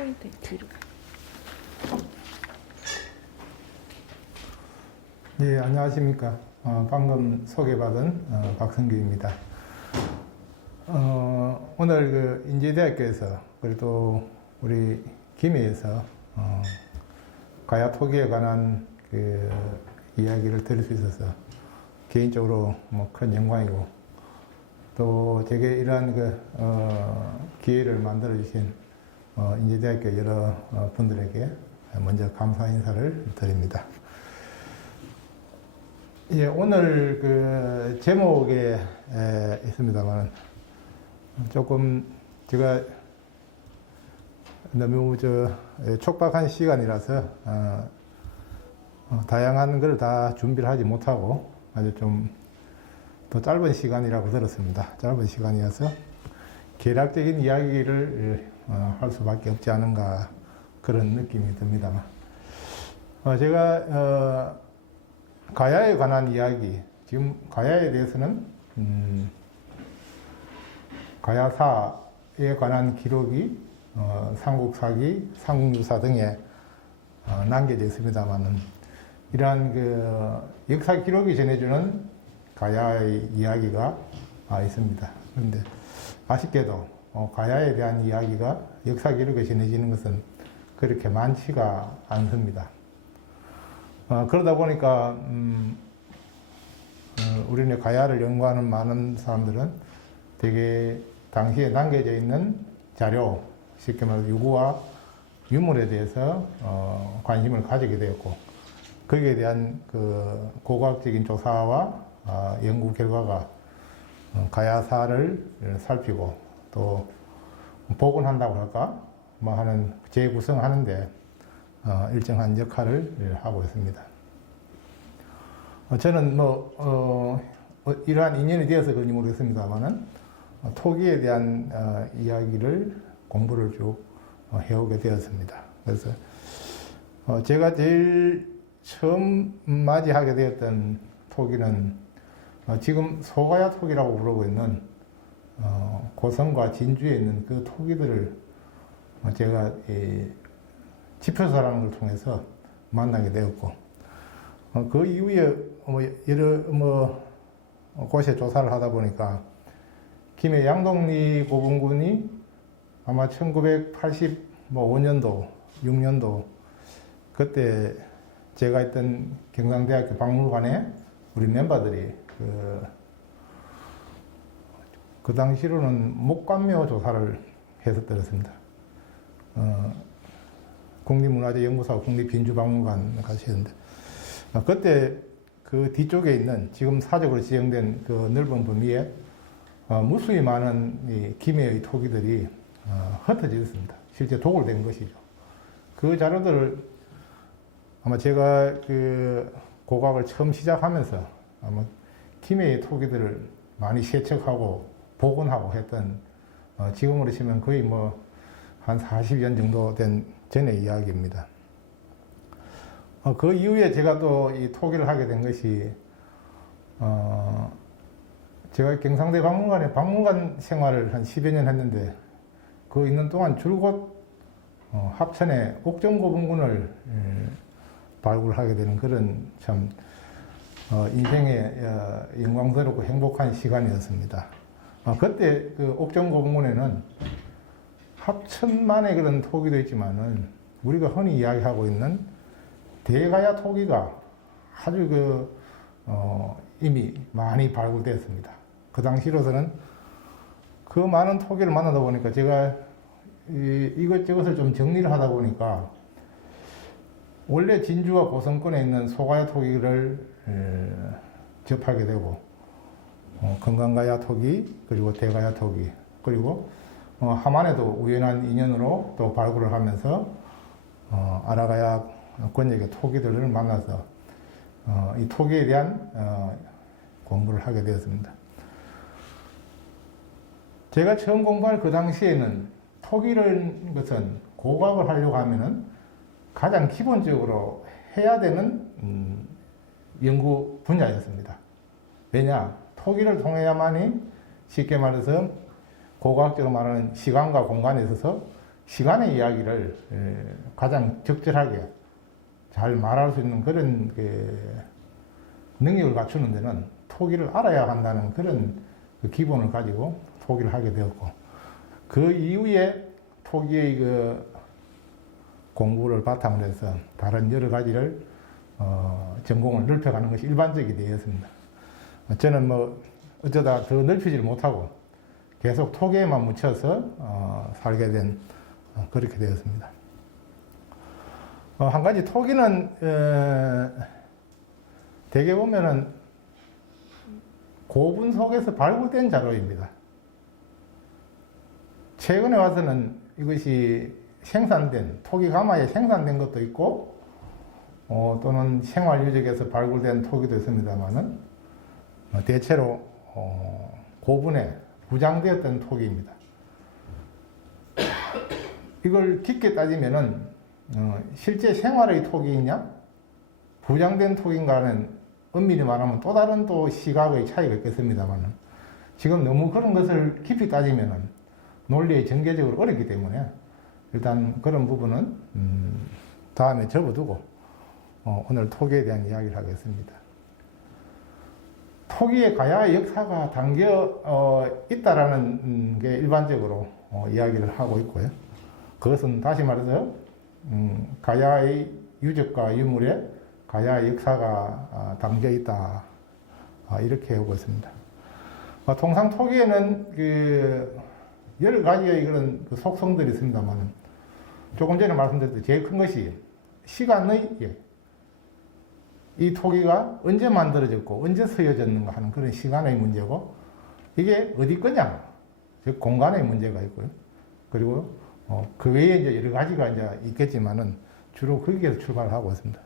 포인트 뒤로. 예, 안녕하십니까. 방금 소개받은 박성규입니다. 오늘 그 인제대학교에서 그리고 우리 김해에서 가야 토기에 관한 그 이야기를 들을 수 있어서 개인적으로 뭐 큰 영광이고, 또 제게 이러한 그 기회를 만들어 주신 인제대학교 여러 분들에게 먼저 감사 인사를 드립니다. 예, 오늘 그 제목에 있습니다만 조금 제가 너무 촉박한 시간이라서 다양한 걸 다 준비를 하지 못하고 아주 좀 더 짧은 시간이라고 들었습니다. 짧은 시간이어서 개략적인 이야기를 할 수밖에 없지 않은가 그런 느낌이 듭니다만, 제가 가야에 관한 이야기, 지금 가야에 대해서는 가야사에 관한 기록이 삼국사기, 삼국유사 등에 남겨져 있습니다만은, 이러한 그 역사 기록이 전해주는 가야의 이야기가 있습니다. 그런데 아쉽게도 가야에 대한 이야기가 역사 기록에 전해지는 것은 그렇게 많지가 않습니다. 그러다 보니까 우리는 가야를 연구하는 많은 사람들은 되게 당시에 남겨져 있는 자료, 쉽게 말해서 유구와 유물에 대해서 관심을 가지게 되었고, 거기에 대한 그 고고학적인 조사와 연구 결과가 가야사를 살피고 또 복원한다고 할까 뭐 하는 재구성하는데 일정한 역할을 하고 있습니다. 저는 이러한 인연이 되어서 그런지 모르겠습니다만은 토기에 대한 이야기를 공부를 쭉 해오게 되었습니다. 그래서 제가 제일 처음 맞이하게 되었던 토기는 지금 소가야 토기라고 부르고 있는 고성과 진주에 있는 그 토기들을 제가 지표서라는 걸 통해서 만나게 되었고, 그 이후에 여러 곳에 조사를 하다 보니까 김해 양동리 고분군이 아마 1985년도, 6년도 그때 제가 있던 경상대학교 박물관에 우리 멤버들이 그 당시로는 목관묘 조사를 해서 들었습니다. 국립문화재연구소 국립빈주박물관 가시는데, 그때 그 뒤쪽에 있는 지금 사적으로 지정된 그 넓은 범위에 무수히 많은 이 김해의 토기들이 흩어져 있습니다. 실제 도굴된 것이죠. 그 자료들을 아마 제가 그 고고학을 처음 시작하면서 아마 김해의 토기들을 많이 세척하고 복원하고 했던, 지금으로 치면 거의 한 40년 정도 된 전의 이야기입니다. 그 이후에 제가 또 이 토기를 하게 된 것이, 제가 경상대 박물관에 박물관 생활을 한 10여 년 했는데, 그 있는 동안 줄곧 합천의 옥정고분군을 발굴하게 되는 그런 참 인생의 영광스럽고 행복한 시간이었습니다. 그때 그 옥정고분군에는 합천만의 그런 토기도 있지만은 우리가 흔히 이야기하고 있는 대가야 토기가 아주 이미 많이 발굴되었습니다. 그 당시로서는 그 많은 토기를 만나다 보니까 제가 이것저것을 좀 정리를 하다 보니까 원래 진주와 고성권에 있는 소가야 토기를 접하게 되고, 건강가야 토기, 그리고 대가야 토기, 그리고 함안에도 우연한 인연으로 또 발굴을 하면서 아라가야 권역의 토기들을 만나서 이 토기에 대한 공부를 하게 되었습니다. 제가 처음 공부할 그 당시에는 토기라는 것은 고고학을 하려고 하면은 가장 기본적으로 해야 되는 연구 분야였습니다. 왜냐? 토기를 통해야만이 쉽게 말해서 고고학적으로 말하는 시간과 공간에 있어서 시간의 이야기를 가장 적절하게 잘 말할 수 있는 그런 능력을 갖추는 데는 토기를 알아야 한다는 그런 기본을 가지고 토기를 하게 되었고, 그 이후에 토기의 공부를 바탕으로 해서 다른 여러 가지를 전공을 넓혀가는 것이 일반적이 되었습니다. 저는 어쩌다 더 넓히지를 못하고 계속 토기에만 묻혀서 살게 된 그렇게 되었습니다. 한 가지 토기는 대개 보면은 고분 속에서 발굴된 자료입니다. 최근에 와서는 이것이 생산된, 토기 가마에 생산된 것도 있고, 또는 생활 유적에서 발굴된 토기도 있습니다만은, 대체로, 고분에 부장되었던 토기입니다. 이걸 깊게 따지면은, 실제 생활의 토기이냐, 부장된 토기인가는 엄밀히 말하면 또 다른 또 시각의 차이가 있겠습니다만은, 지금 너무 그런 것을 깊이 따지면은, 논리의 전개적으로 어렵기 때문에, 일단 그런 부분은 다음에 접어두고 오늘 토기에 대한 이야기를 하겠습니다. 토기의 가야의 역사가 담겨 있다라는 게 일반적으로 이야기를 하고 있고요. 그것은 다시 말해서 가야의 유적과 유물에 가야의 역사가 담겨 있다, 이렇게 보고 있습니다. 통상 토기에는 여러 가지의 그런 속성들이 있습니다만, 조금 전에 말씀드렸듯이 제일 큰 것이 시간의, 이 토기가 언제 만들어졌고 언제 쓰여졌는가 하는 그런 시간의 문제고, 이게 어디 거냐, 즉 공간의 문제가 있고요. 그리고 그 외에 이제 여러 가지가 이제 있겠지만은 주로 거기에서 출발을 하고 있습니다.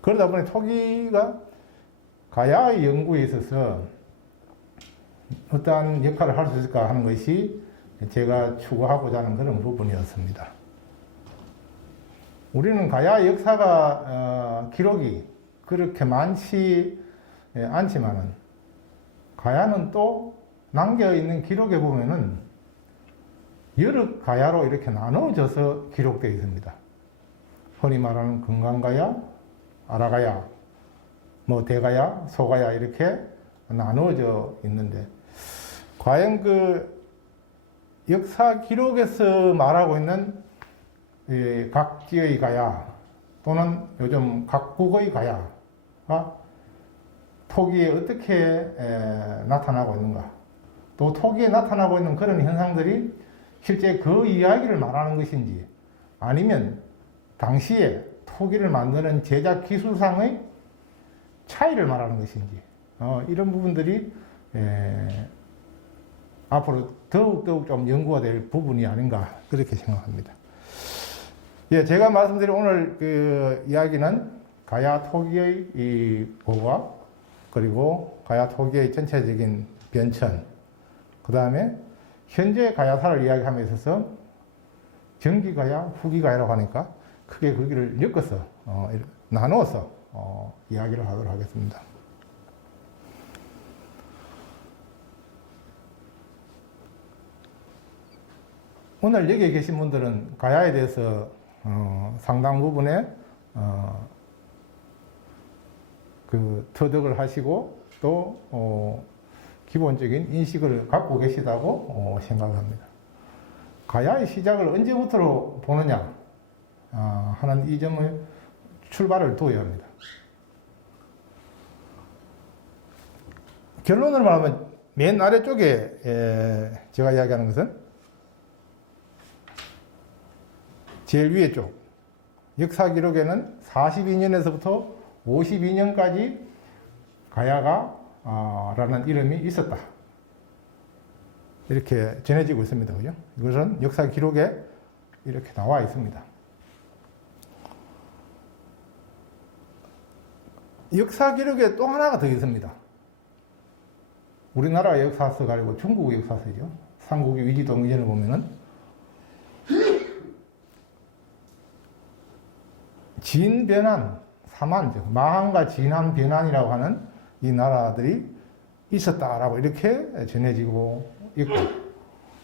그러다 보니 토기가 가야의 연구에 있어서 어떠한 역할을 할 수 있을까 하는 것이 제가 추구하고자 하는 그런 부분이었습니다. 우리는 가야의 역사가 기록이 그렇게 많지 않지만은, 가야는 또 남겨있는 기록에 보면은 여러 가야로 이렇게 나누어져서 기록되어 있습니다. 흔히 말하는 금강가야, 아라가야, 대가야, 소가야 이렇게 나누어져 있는데, 과연 역사 기록에서 말하고 있는 각 지의 가야 또는 요즘 각국의 가야가 토기에 어떻게 나타나고 있는가, 또 토기에 나타나고 있는 그런 현상들이 실제 그 이야기를 말하는 것인지, 아니면 당시에 토기를 만드는 제작 기술상의 차이를 말하는 것인지, 이런 부분들이 앞으로 더욱더욱 좀 연구가 될 부분이 아닌가 그렇게 생각합니다. 제가 말씀드린 오늘 이야기는 가야 토기의 이 보고와, 그리고 가야 토기의 전체적인 변천, 그 다음에 현재 가야사를 이야기함에 있어서 전기 가야, 후기 가야라고 하니까 크게 거기를 엮어서 나누어서 이야기를 하도록 하겠습니다. 오늘 여기에 계신 분들은 가야에 대해서 상당 부분의 터득을 하시고 또 기본적인 인식을 갖고 계시다고 생각합니다. 가야의 시작을 언제부터로 보느냐 하는 이 점을 출발을 두어야 합니다. 결론을 말하면 맨 아래쪽에 제가 이야기하는 것은 제일 위에 쪽, 역사 기록에는 42년에서부터 52년까지 가야가 라는 이름이 있었다, 이렇게 전해지고 있습니다. 그죠? 이것은 역사 기록에 이렇게 나와 있습니다. 역사 기록에 또 하나가 더 있습니다. 우리나라 역사서가 아니고 중국 역사서죠. 삼국의 위지동전을 보면은 진변한, 사만, 즉 마한과 진한, 변한이라고 하는 이 나라들이 있었다라고 이렇게 전해지고 있고,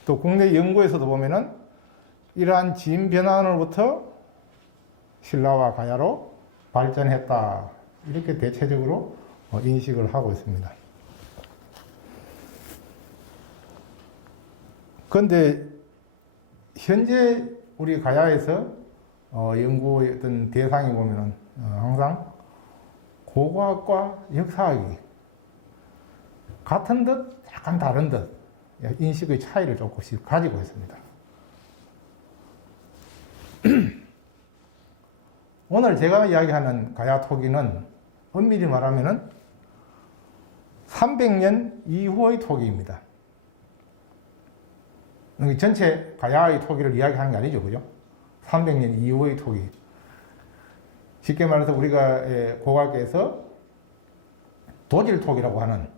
또 국내 연구에서도 보면은 이러한 지인 변환으로부터 신라와 가야로 발전했다. 이렇게 대체적으로 인식을 하고 있습니다. 그런데 현재 우리 가야에서 연구의 어떤 대상이 보면은 항상 고고학과 역사학이 같은 듯 약간 다른 듯 인식의 차이를 조금씩 가지고 있습니다. 오늘 제가 이야기하는 가야 토기는 엄밀히 말하면은 300년 이후의 토기입니다. 전체 가야의 토기를 이야기하는 게 아니죠, 그죠? 300년 이후의 토기. 쉽게 말해서 우리가 고고학에서 도질 토기라고 하는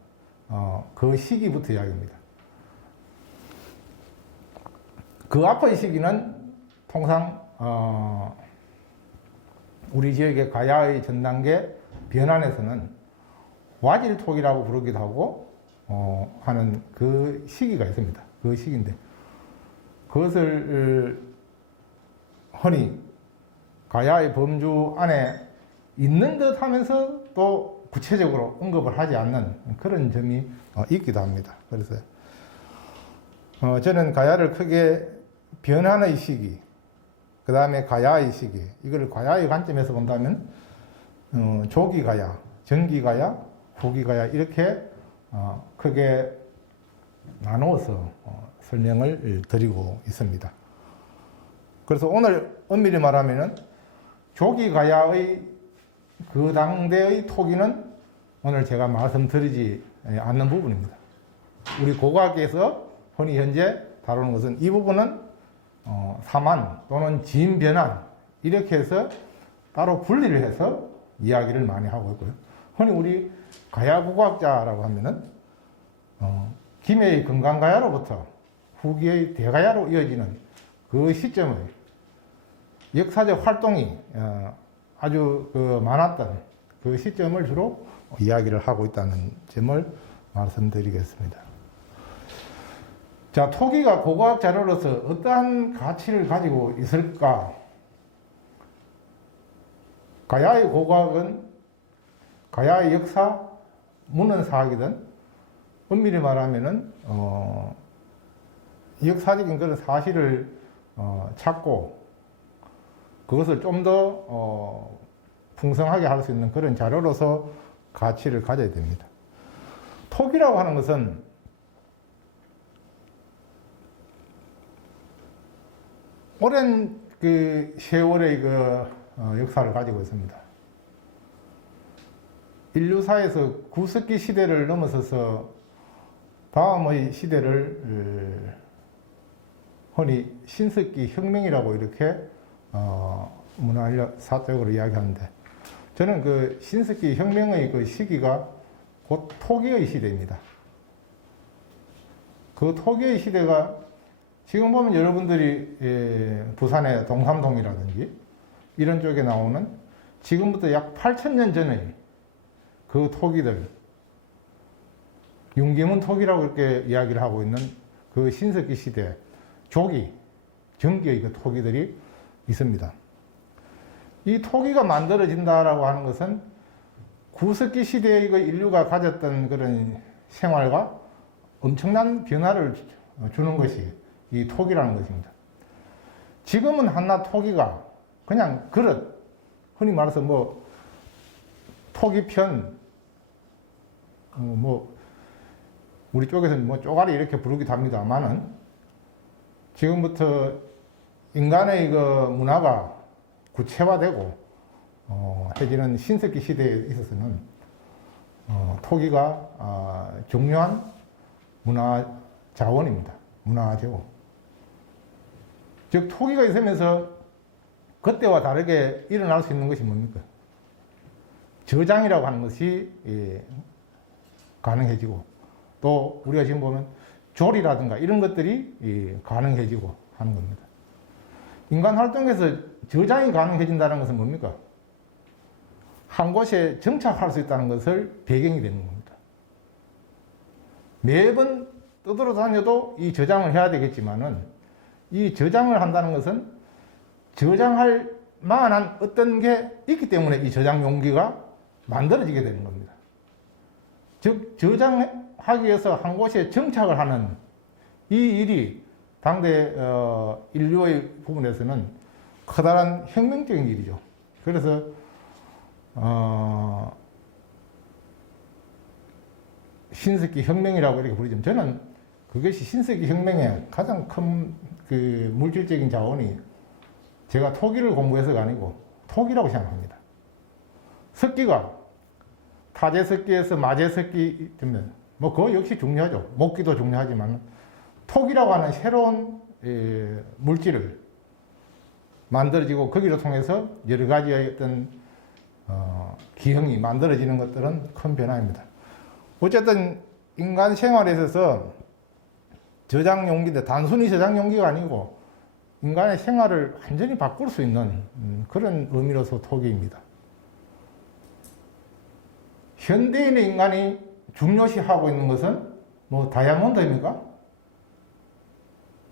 그 시기부터 이야기입니다. 그 앞의 시기는 통상 우리 지역의 가야의 전단계 변환에서는 와질토기라고 부르기도 하고 하는 그 시기가 있습니다. 그 시기인데 그것을 흔히 가야의 범주 안에 있는 듯 하면서 또 구체적으로 언급을 하지 않는 그런 점이 있기도 합니다. 그래서 저는 가야를 크게 변환의 시기, 그 다음에 가야의 시기, 이걸 가야의 관점에서 본다면 조기 가야, 전기 가야, 후기 가야 이렇게 크게 나누어서 설명을 드리고 있습니다. 그래서 오늘 엄밀히 말하면은 조기 가야의 그 당대의 토기는 오늘 제가 말씀드리지 않는 부분입니다. 우리 고고학에서 흔히 현재 다루는 것은 이 부분은 사만 또는 지인 변환 이렇게 해서 따로 분리를 해서 이야기를 많이 하고 있고요. 흔히 우리 가야고고학자라고 하면은 김해의 금강가야로부터 후기의 대가야로 이어지는 그 시점의 역사적 활동이 아주 많았던 그 시점을 주로 이야기를 하고 있다는 점을 말씀드리겠습니다. 자, 토기가 고고학 자료로서 어떠한 가치를 가지고 있을까? 가야의 고고학은 가야의 역사, 문헌사학이든 엄밀히 말하면은 역사적인 그런 사실을 찾고 그것을 좀 더 풍성하게 할 수 있는 그런 자료로서 가치를 가져야 됩니다. 토기라고 하는 것은 오랜 그 세월의 그 역사를 가지고 있습니다. 인류사에서 구석기 시대를 넘어서서 다음의 시대를 흔히 신석기 혁명이라고 이렇게 문화사적으로 이야기하는데 저는 그 신석기 혁명의 그 시기가 곧 토기의 시대입니다. 그 토기의 시대가 지금 보면 여러분들이 부산의 동삼동이라든지 이런 쪽에 나오는 지금부터 약 8,000년 전의 그 토기들, 윤계문 토기라고 이렇게 이야기를 하고 있는 그 신석기 시대 조기, 전기의 그 토기들이 있습니다. 이 토기가 만들어진다라고 하는 것은 구석기 시대의 그 인류가 가졌던 그런 생활과 엄청난 변화를 주는 것이 이 토기라는 것입니다. 지금은 한낱 토기가 그냥 그릇, 흔히 말해서 토기편, 우리 쪽에서는 쪼가리 이렇게 부르기도 합니다만은 지금부터 인간의 그 문화가 구체화되고 해지는 신석기 시대에 있어서는 토기가 중요한 문화 자원입니다. 문화 재원. 즉 토기가 있으면서 그때와 다르게 일어날 수 있는 것이 뭡니까? 저장이라고 하는 것이 가능해지고 또 우리가 지금 보면 조리라든가 이런 것들이 가능해지고 하는 겁니다. 인간 활동에서 저장이 가능해진다는 것은 뭡니까? 한 곳에 정착할 수 있다는 것을 배경이 되는 겁니다. 매번 떠돌아다녀도 이 저장을 해야 되겠지만은 이 저장을 한다는 것은 저장할 만한 어떤 게 있기 때문에 이 저장 용기가 만들어지게 되는 겁니다. 즉, 저장하기 위해서 한 곳에 정착을 하는 이 일이 당대 인류의 부분에서는 커다란 혁명적인 일이죠. 그래서 신석기 혁명이라고 이렇게 부르지만 저는 그것이 신석기 혁명의 가장 큰 그 물질적인 자원이 제가 토기를 공부해서가 아니고 토기라고 생각합니다. 석기가 타제석기에서 마제석기 되면 뭐 그거 역시 중요하죠. 목기도 중요하지만 토기라고 하는 새로운 물질을 만들어지고 거기를 통해서 여러 가지의 어떤 기형이 만들어지는 것들은 큰 변화입니다. 어쨌든 인간 생활에 있어서 저장 용기인데 단순히 저장 용기가 아니고 인간의 생활을 완전히 바꿀 수 있는 그런 의미로서 토기입니다. 현대인의 인간이 중요시하고 있는 것은 뭐 다이아몬드입니까?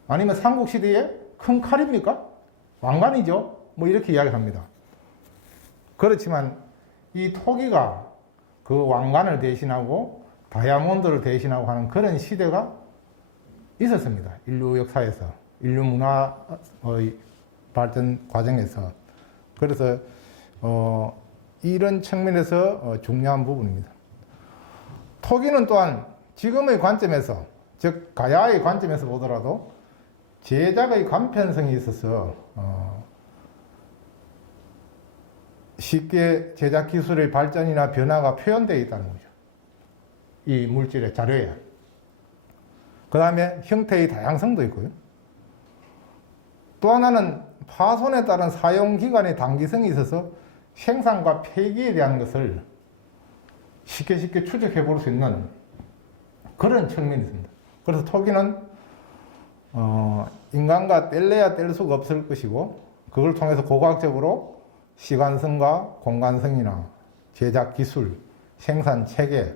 아니면 삼국시대의 큰 칼입니까? 왕관이죠. 뭐 이렇게 이야기합니다. 그렇지만 이 토기가 그 왕관을 대신하고 다이아몬드를 대신하고 하는 그런 시대가 있었습니다. 인류 역사에서, 인류 문화의 발전 과정에서. 그래서 이런 측면에서 중요한 부분입니다. 토기는 또한 지금의 관점에서, 즉 가야의 관점에서 보더라도 제작의 간편성이 있어서 쉽게 제작 기술의 발전이나 변화가 표현되어 있다는 거죠. 이 물질의 자료에. 그 다음에 형태의 다양성도 있고요. 또 하나는 파손에 따른 사용기간의 단기성이 있어서 생산과 폐기에 대한 것을 쉽게 추적해 볼 수 있는 그런 측면이 있습니다. 그래서 토기는 인간과 뗄래야 뗄 수가 없을 것이고 그걸 통해서 고고학적으로 시간성과 공간성이나 제작 기술, 생산 체계,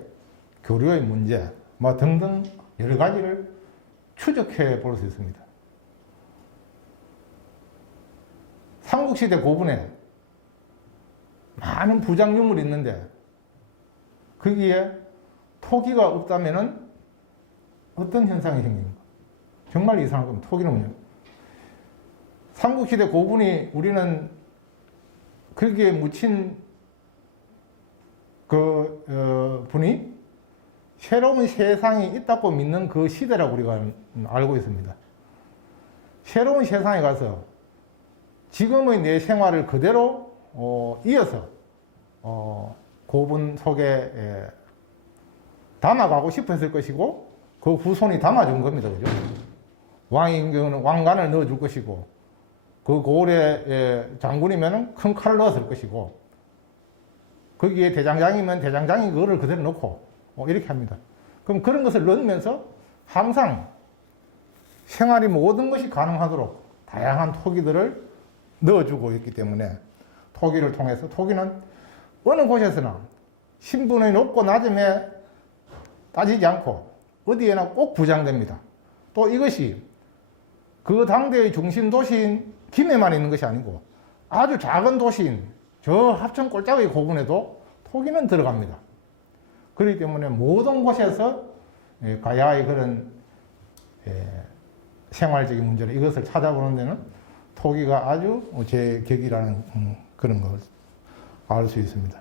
교류의 문제 뭐 등등 여러 가지를 추적해 볼 수 있습니다. 삼국시대 고분에 많은 부장 유물이 있는데 거기에 토기가 없다면 어떤 현상이 생깁니까? 정말 이상한 겁니다. 토기는요. 삼국시대 고분이 우리는 거기에 묻힌 분이 새로운 세상이 있다고 믿는 그 시대라고 우리가 알고 있습니다. 새로운 세상에 가서 지금의 내 생활을 그대로 이어서 고분 속에 담아가고 싶었을 것이고 그 후손이 담아준 겁니다. 그죠? 왕인 경우는 왕관을 넣어줄 것이고 그 고을의 장군이면 큰 칼을 넣었을 것이고 거기에 대장장이면 대장장이 그거를 그대로 넣고 이렇게 합니다. 그럼 그런 것을 넣으면서 항상 생활이 모든 것이 가능하도록 다양한 토기들을 넣어주고 있기 때문에 토기를 통해서 토기는 어느 곳에서나 신분의 높고 낮음에 따지지 않고 어디에나 꼭 부장됩니다. 또 이것이 그 당대의 중심 도시인 김해만 있는 것이 아니고 아주 작은 도시인 저 합천 꼴짝의 고분에도 토기는 들어갑니다. 그렇기 때문에 모든 곳에서 가야의 그런 생활적인 문제를 이것을 찾아보는 데는 토기가 아주 제격이라는 그런 걸 알 수 있습니다.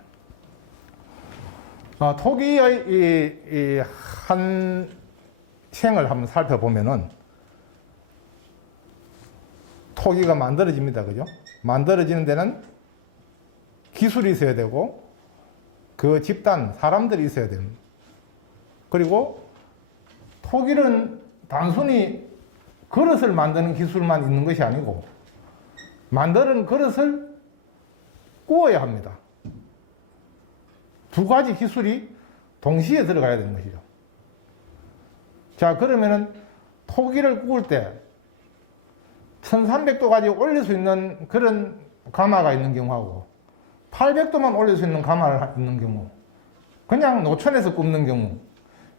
토기의 한 생을 한번 살펴보면은 토기가 만들어집니다. 그죠? 만들어지는 데는 기술이 있어야 되고 그 집단, 사람들이 있어야 됩니다. 그리고 토기는 단순히 그릇을 만드는 기술만 있는 것이 아니고 만드는 그릇을 구워야 합니다. 두 가지 기술이 동시에 들어가야 되는 것이죠. 자, 그러면은 토기를 구울 때 1300도까지 올릴 수 있는 그런 가마가 있는 경우하고 800도만 올릴 수 있는 가마가 있는 경우, 그냥 노천에서 굽는 경우,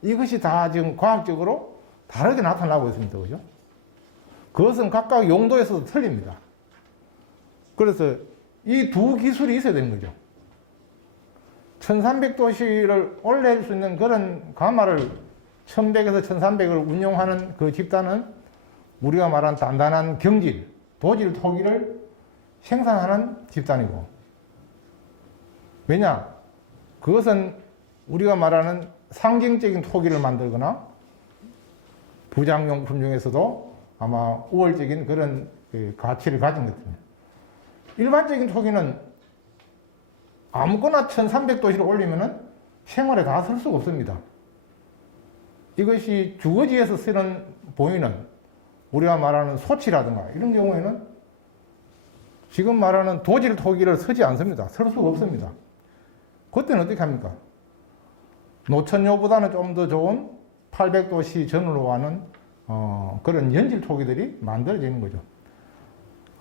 이것이 다 지금 과학적으로 다르게 나타나고 있습니다. 그죠? 그것은 각각 용도에서도 틀립니다. 그래서 이 두 기술이 있어야 되는 거죠. 1300도씨를 올릴 수 있는 그런 가마를 1100에서 1300을 운용하는 그 집단은 우리가 말하는 단단한 경질, 도질 토기를 생산하는 집단이고, 왜냐? 그것은 우리가 말하는 상징적인 토기를 만들거나 부장용품 중에서도 아마 우월적인 그런 가치를 가진 것입니다. 일반적인 토기는 아무거나 1300도씨를 올리면은 생활에 다 쓸 수가 없습니다. 이것이 주거지에서 쓰는 보이는 우리가 말하는 소치라든가 이런 경우에는 지금 말하는 도질 토기를 쓰지 않습니다. 쓸 수가 없습니다. 그때는 어떻게 합니까? 노천요보다는 좀 더 좋은 800도씨 전후로 하는 그런 연질 토기들이 만들어지는 거죠.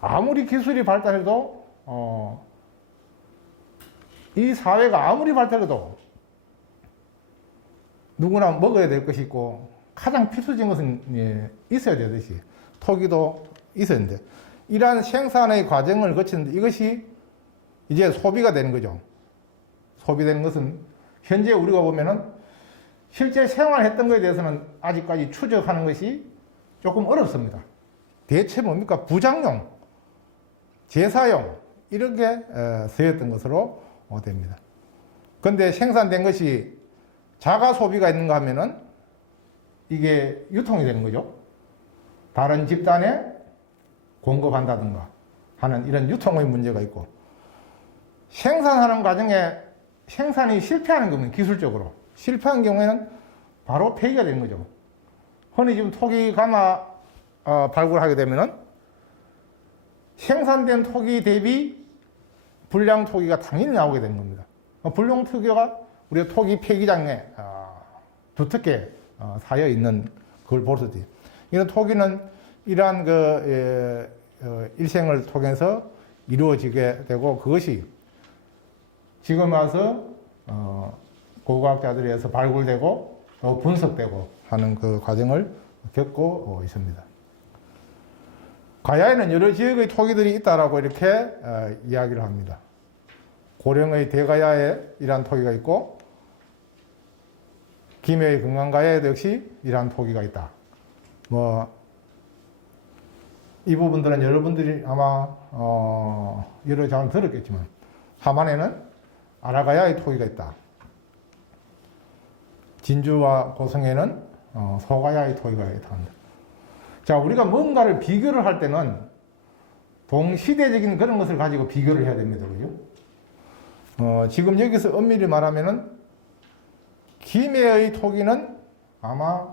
아무리 기술이 발달해도 이 사회가 아무리 발달해도 누구나 먹어야 될 것이 있고 가장 필수적인 것은 있어야 되듯이 토기도 있어야 되는데, 이러한 생산의 과정을 거치는데 이것이 이제 소비가 되는 거죠. 소비되는 것은 현재 우리가 보면은 실제 생활했던 것에 대해서는 아직까지 추적하는 것이 조금 어렵습니다. 대체 뭡니까? 부장용, 제사용 이렇게 쓰였던 것으로 됩니다. 그런데 생산된 것이 자가 소비가 있는가 하면은 이게 유통이 되는 거죠. 다른 집단에 공급한다든가 하는 이런 유통의 문제가 있고, 생산하는 과정에 생산이 실패하는 경우는 기술적으로 실패한 경우에는 바로 폐기가 되는 거죠. 흔히 지금 토기 가마 발굴하게 되면은 생산된 토기 대비 불량 토기가 당연히 나오게 되는 겁니다. 불량 토기가 우리가 토기 폐기장에 두텁게 쌓여 있는 그걸 볼 수 있어요. 이런 토기는 이러한 일생을 통해서 이루어지게 되고, 그것이 지금 와서 고고학자들에 의해서 발굴되고 분석되고 하는 그 과정을 겪고 있습니다. 가야에는 여러 지역의 토기들이 있다라고 이렇게 이야기를 합니다. 고령의 대가야에 이러한 토기가 있고, 김해의 금강가야에도 역시 이러한 토기가 있다. 이 부분들은 여러분들이 아마 여러 장을 들었겠지만 함안에는 아라가야의 토기가 있다. 진주와 고성에는 소가야의 토기가 있다. 자, 우리가 뭔가를 비교를 할 때는 동시대적인 그런 것을 가지고 비교를 해야 됩니다. 그죠? 지금 여기서 엄밀히 말하면은 김해의 토기는 아마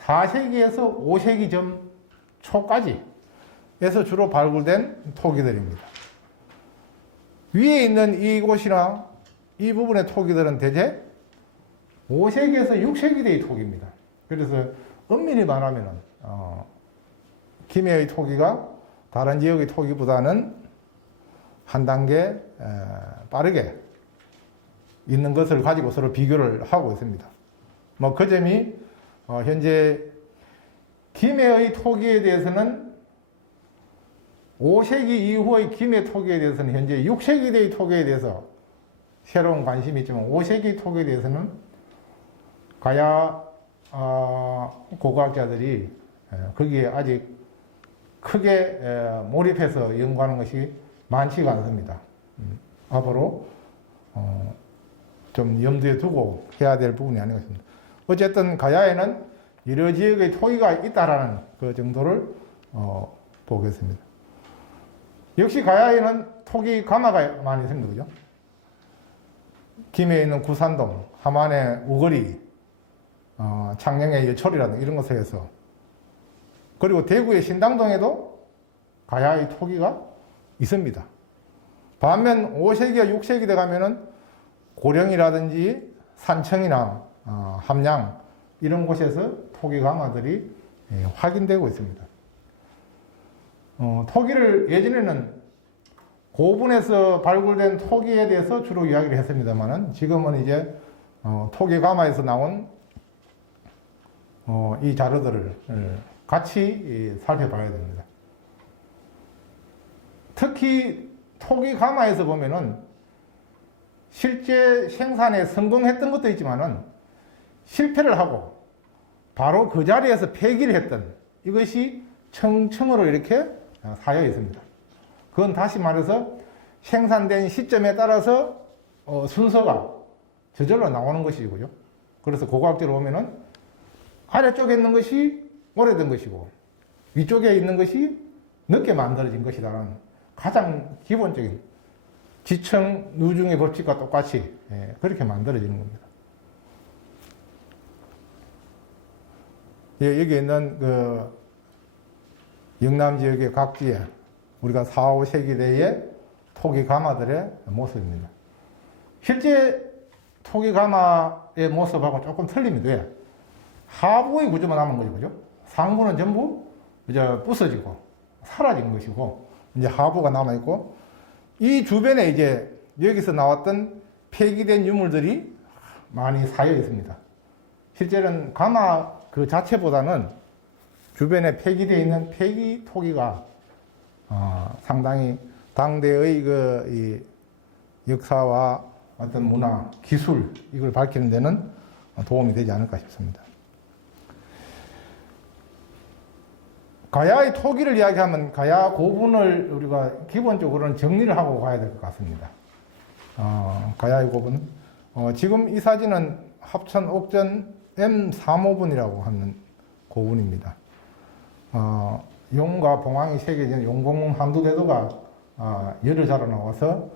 4세기에서 5세기 전 초까지에서 주로 발굴된 토기들입니다. 위에 있는 이곳이나 이 부분의 토기들은 대개 5세기에서 6세기대의 토기입니다. 그래서 엄밀히 말하면은 김해의 토기가 다른 지역의 토기보다는 한 단계 빠르게 있는 것을 가지고 서로 비교를 하고 있습니다. 그 점이 현재 김해의 토기에 대해서는 5세기 이후의 김해 토기에 대해서는 현재 6세기대의 토기에 대해서 새로운 관심이 있지만 5세기 토기에 대해서는 가야 고고학자들이 거기에 아직 크게 몰입해서 연구하는 것이 많지가 않습니다. 앞으로 좀 염두에 두고 해야 될 부분이 아닌가 싶습니다. 어쨌든 가야에는 여러 지역의 토기가 있다라는 그 정도를 보겠습니다. 역시 가야에는 토기 가마가 많이 있습니다. 그죠? 김해에 있는 구산동, 함안의 우거리, 창녕의 여철이라든가 이런 것에 해서, 그리고 대구의 신당동에도 가야의 토기가 있습니다. 반면 5세기와 6세기 때 가면은 고령이라든지 산청이나 함양 이런 곳에서 토기 가마들이 확인되고 있습니다. 토기를 예전에는 고분에서 발굴된 토기에 대해서 주로 이야기를 했습니다만은 지금은 이제 토기 가마에서 나온 이 자료들을 같이 살펴봐야 됩니다. 특히 토기 가마에서 보면은 실제 생산에 성공했던 것도 있지만은 실패를 하고 바로 그 자리에서 폐기를 했던 이것이 청청으로 이렇게 쌓여 있습니다. 그건 다시 말해서 생산된 시점에 따라서 순서가 저절로 나오는 것이고요. 그래서 고고학적으로 보면은 아래쪽에 있는 것이 오래된 것이고 위쪽에 있는 것이 늦게 만들어진 것이라는 가장 기본적인 지청 누중의 법칙과 똑같이 그렇게 만들어지는 겁니다. 여기 있는 그 영남 지역의 각지에 우리가 4, 5세기대의 토기 가마들의 모습입니다. 실제 토기 가마의 모습하고 조금 틀립니다. 왜? 하부의 구조만 남은 거죠, 그죠? 상부는 전부 이제 부서지고 사라진 것이고 이제 하부가 남아 있고 이 주변에 이제 여기서 나왔던 폐기된 유물들이 많이 쌓여 있습니다. 실제는 가마 그 자체보다는 주변에 폐기되어 있는 폐기 토기가 상당히 당대의 그 이 역사와 어떤 문화, 기술 이걸 밝히는 데는 도움이 되지 않을까 싶습니다. 가야의 토기를 이야기하면 가야 고분을 우리가 기본적으로는 정리를 하고 가야 될 것 같습니다. 가야의 고분. 지금 이 사진은 합천 옥전 M35분이라고 하는 고분입니다. 용과 봉황이 새겨진 용공문 한두대도가 열을 자로 나와서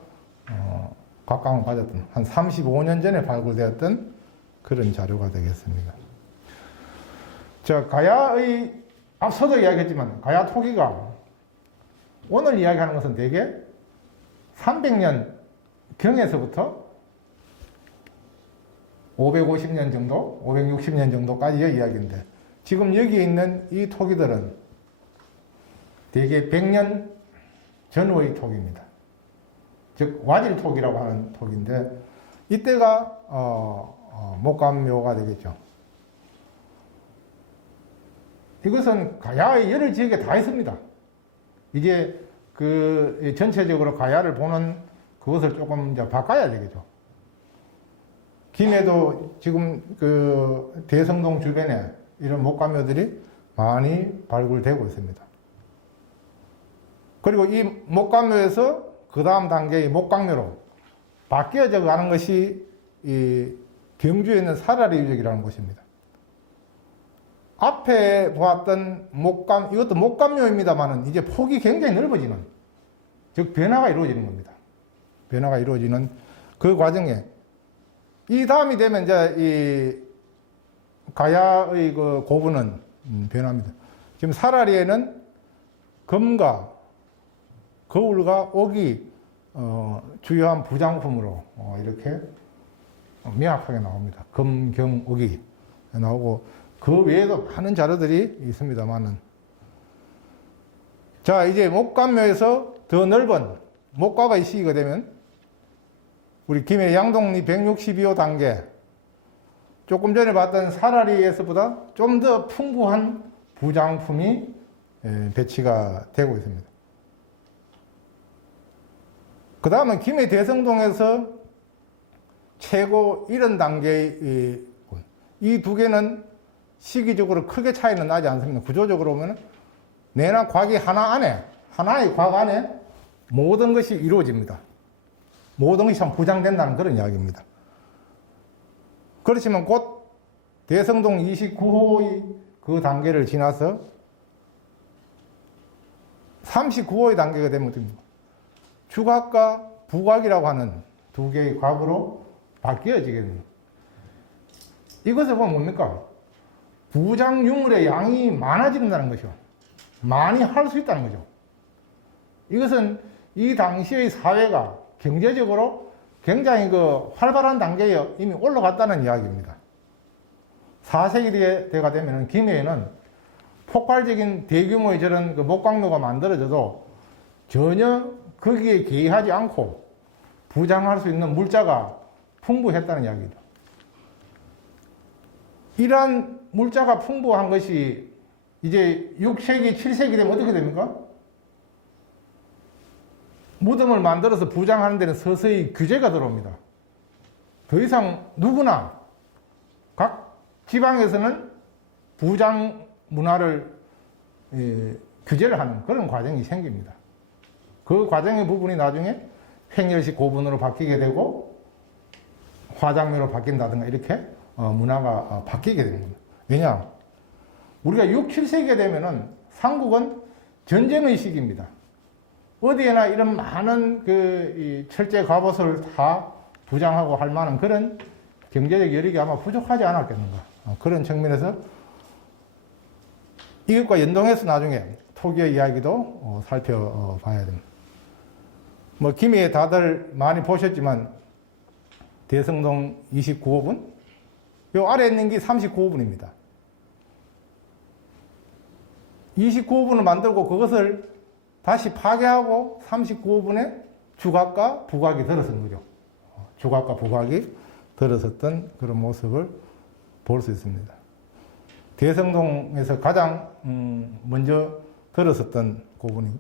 각광을 받았던 한 35년 전에 발굴되었던 그런 자료가 되겠습니다. 자, 가야의 앞서도 이야기했지만 가야 토기가 오늘 이야기하는 것은 대개 300년 경에서부터 550년 정도, 560년 정도까지의 이야기인데 지금 여기 있는 이 토기들은 대개 100년 전후의 토기입니다. 즉 와질 토기라고 하는 토기인데 이때가 목감묘가 되겠죠. 이것은 가야의 여러 지역에 다 있습니다. 이제 그 전체적으로 가야를 보는 그것을 조금 이제 바꿔야 되겠죠. 김해도 지금 그 대성동 주변에 이런 목감묘들이 많이 발굴되고 있습니다. 그리고 이 목감묘에서 그 다음 단계의 목각묘로 바뀌어져 가는 것이 이 경주에 있는 사라리 유적이라는 곳입니다. 앞에 보았던 이것도 목감묘입니다만은 이제 폭이 굉장히 넓어지는, 즉 변화가 이루어지는 겁니다. 변화가 이루어지는 그 과정에 이 다음이 되면 이제 이 가야의 그 고분은 변합니다. 지금 사라리에는 금과 거울과 옥이 주요한 부장품으로 이렇게 명확하게 나옵니다. 금, 경, 옥이 나오고 그 외에도 많은 자료들이 있습니다만은 자 이제 목감묘에서 더 넓은 목가가 시기가 되면 우리 김해 양동리 162호 단계 조금 전에 봤던 사라리에서보다 좀 더 풍부한 부장품이 배치가 되고 있습니다. 그 다음은 김해 대성동에서 최고 이런 단계의 이 두 개는 시기적으로 크게 차이는 나지 않습니다. 구조적으로 보면 내나 곽이 하나의 곽 안에 모든 것이 이루어집니다. 모든 것이 참 부장된다는 그런 이야기입니다. 그렇지만 곧 대성동 29호의 그 단계를 지나서 39호의 단계가 되면 됩니다. 주곽과 부곽이라고 하는 두 개의 곽으로 바뀌어지게 됩니다. 이것을 보면 뭡니까? 부장 유물의 양이 많아진다는 것이죠. 많이 할 수 있다는 거죠. 이것은 이 당시의 사회가 경제적으로 굉장히 그 활발한 단계에 이미 올라갔다는 이야기입니다. 4세기 때가 되면 김해에는 폭발적인 대규모의 저런 그 목각묘가 만들어져도 전혀 거기에 개의하지 않고 부장할 수 있는 물자가 풍부했다는 이야기죠. 이러한 물자가 풍부한 것이 이제 6세기, 7세기 되면 어떻게 됩니까? 무덤을 만들어서 부장하는 데는 서서히 규제가 들어옵니다. 더 이상 누구나 각 지방에서는 부장 문화를 규제를 하는 그런 과정이 생깁니다. 그 과정의 부분이 나중에 횡렬식 고분으로 바뀌게 되고 화장묘로 바뀐다든가 이렇게 문화가 바뀌게 되는 겁니다. 왜냐? 우리가 6, 7세기가 되면은 삼국은 전쟁의 시기입니다. 어디에나 이런 많은 이 철제 갑옷을 다 부장하고 할 만한 그런 경제적 여력이 아마 부족하지 않았겠는가. 그런 측면에서 이것과 연동해서 나중에 토기의 이야기도 살펴봐야 됩니다. 뭐 김해 다들 많이 보셨지만 대성동 29호분, 요 아래에 있는 게 39호분입니다. 29호분을 만들고 그것을 다시 파괴하고 39호분에 주각과 부각이 들어선 거죠. 주각과 부각이 들어섰던 그런 모습을 볼 수 있습니다. 대성동에서 가장 먼저 들어섰던 고분이,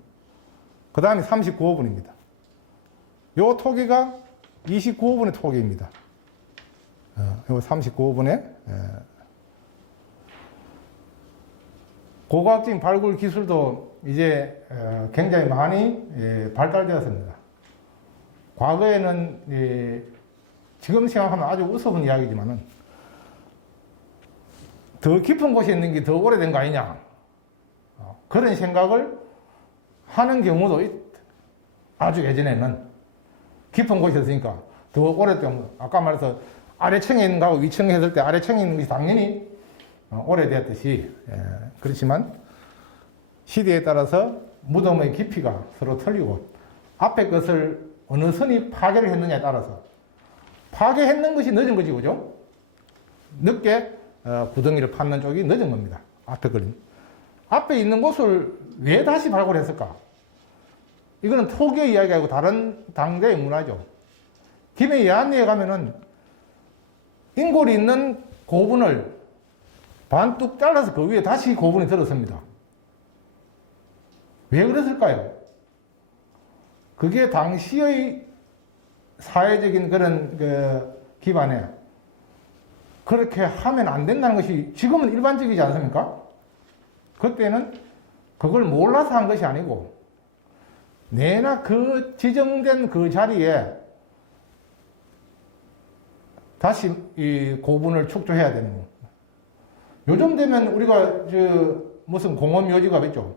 그 다음에 39호분입니다. 요 토기가 29호분의 토기입니다. 요 39호분의 고고학적인 발굴 기술도 이제 굉장히 많이 발달되었습니다. 과거에는 지금 생각하면 아주 우스운 이야기지만은 더 깊은 곳에 있는 게 더 오래된 거 아니냐, 그런 생각을 하는 경우도 아주 예전에는 깊은 곳에 있으니까 더 오래된, 아까 말해서 아래층에 있는 거하고 위층에 했을 때 아래층에 있는 것이 당연히 오래되었듯이, 그렇지만 시대에 따라서 무덤의 깊이가 서로 틀리고 앞에 것을 어느 선이 파괴를 했느냐에 따라서 파괴했는 것이 늦은 거지, 그죠? 늦게 구덩이를 파는 쪽이 늦은 겁니다. 앞에 있는 곳을 왜 다시 발굴했을까? 이거는 토기의 이야기하고 다른 당대의 문화죠. 김해 예안리에 가면은 인골이 있는 고분을 반뚝 잘라서 그 위에 다시 고분이 들어섭니다. 왜 그랬을까요? 그게 당시의 사회적인 그런 기반에 그렇게 하면 안 된다는 것이 지금은 일반적이지 않습니까? 그때는 그걸 몰라서 한 것이 아니고 내나 그 지정된 그 자리에 다시 이 고분을 축조해야 되는 거. 요즘 되면 우리가 무슨 공원 묘지가 있죠.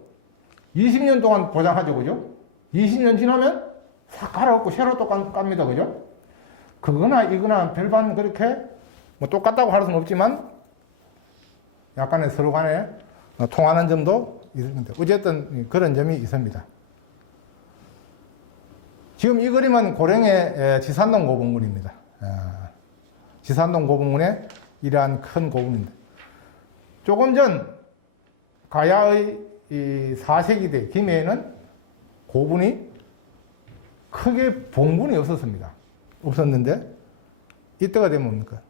20년 동안 보장하죠, 그죠? 20년 지나면 싹 갈아엎고 새로 또 깝니다, 그죠? 그거나 이거나 별반 그렇게 뭐 똑같다고 할 수는 없지만 약간의 서로 간에 통하는 점도 있는데 어쨌든 그런 점이 있습니다. 지금 이 그림은 고령의 지산동 고분군입니다. 지산동 고분군의 이러한 큰 고분인데 조금 전 가야의 4세기대 김해에는 고분이 크게 봉분이 없었는데 이때가 되면 뭡니까?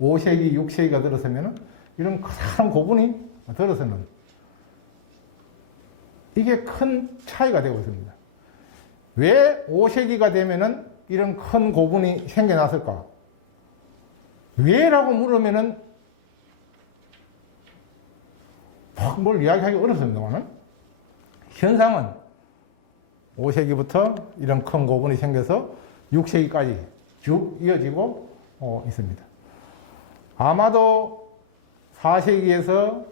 5세기, 6세기가 들어서면은 이런 커다란 고분이 들어서는 이게 큰 차이가 되고 있습니다. 왜 5세기가 되면은 이런 큰 고분이 생겨났을까? 왜라고 물으면은 막 뭘 이야기하기 어렵습니다만은 현상은 5세기부터 이런 큰 고분이 생겨서 6세기까지 쭉 이어지고 있습니다. 아마도 4세기에서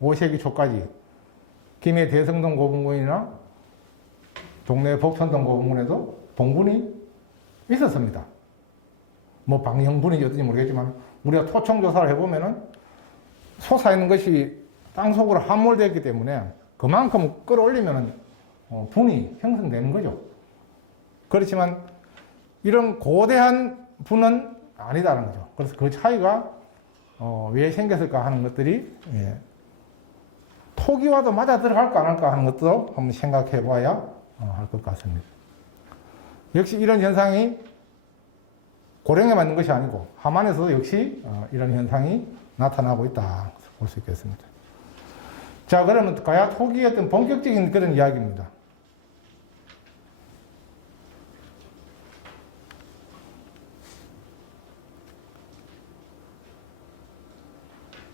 5세기 초까지 김해 대성동 고분군이나 동네 복천동 고분군에도 봉분이 있었습니다. 뭐 방형분인지 어떤지 모르겠지만 우리가 토청 조사를 해보면은 솟아있는 것이 땅속으로 함몰되었기 때문에 그만큼 끌어올리면은 분이 형성되는 거죠. 그렇지만 이런 거대한 분은 아니다라는 거죠. 그래서 그 차이가 왜 생겼을까 하는 것들이 토기와도 맞아 들어갈까 안 할까 하는 것도 한번 생각해 봐야 할 것 같습니다. 역시 이런 현상이 고령에 맞는 것이 아니고 함안에서도 역시 이런 현상이 나타나고 있다 볼 수 있겠습니다. 자, 그러면 가야 토기의 어떤 본격적인 그런 이야기입니다.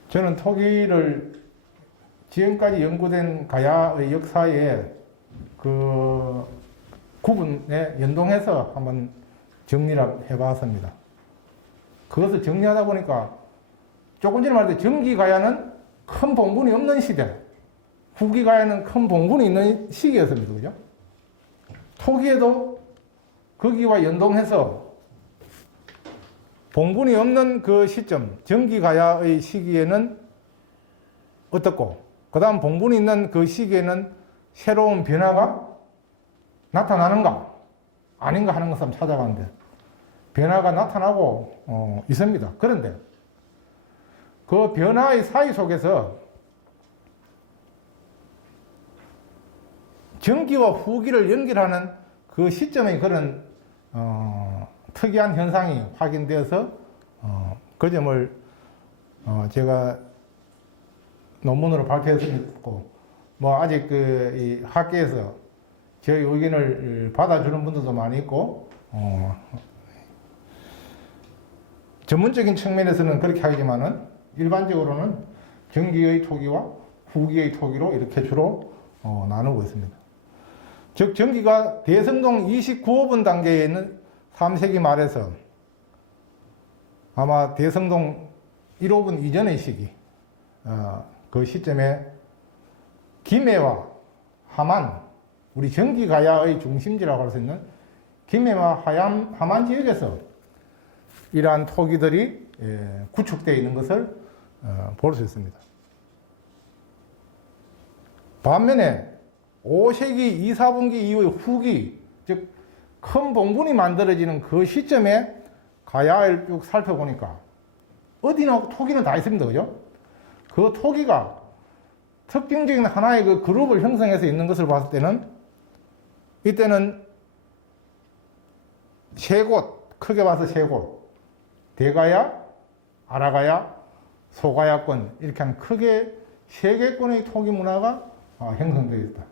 저는 토기를 지금까지 연구된 가야의 역사에 그 구분에 연동해서 한번 정리를 해봤습니다. 그것을 정리하다 보니까 조금 전에 말했듯이 전기 가야는 큰 봉분이 없는 시대, 후기 가야는 큰 봉분이 있는 시기였습니다. 그죠? 토기에도 거기와 연동해서 봉분이 없는 그 시점, 전기 가야의 시기에는 어떻고, 그 다음 봉분이 있는 그 시기에는 새로운 변화가 나타나는가, 아닌가 하는 것을 한번 찾아가는데, 변화가 나타나고 있습니다. 그런데 그 변화의 사이 속에서 전기와 후기를 연결하는 그 시점의 그런 특이한 현상이 확인되어서 그 점을 제가 논문으로 발표했었고, 뭐 아직 이 학계에서 저희 의견을 받아주는 분들도 많이 있고, 전문적인 측면에서는 그렇게 하지만은 일반적으로는 전기의 토기와 후기의 토기로 이렇게 주로 나누고 있습니다. 즉 전기가 대성동 29호분 단계에 있는 3세기 말에서 아마 대성동 1호분 이전의 시기, 그 시점에 김해와 함안, 우리 전기가야의 중심지라고 할 수 있는 김해와 함안 지역에서 이러한 토기들이 구축되어 있는 것을 볼 수 있습니다. 반면에 5세기 2, 4분기 이후의 후기, 즉 큰 봉분이 만들어지는 그 시점에 가야를 쭉 살펴보니까 어디나 토기는 다 있습니다. 그죠? 그 토기가 특징적인 하나의 그 그룹을 형성해서 있는 것을 봤을 때는 이때는 세 곳, 크게 봐서 세 곳, 대가야, 아라가야, 소가야권, 이렇게 한 크게 세 개권의 토기 문화가 형성되어 있다.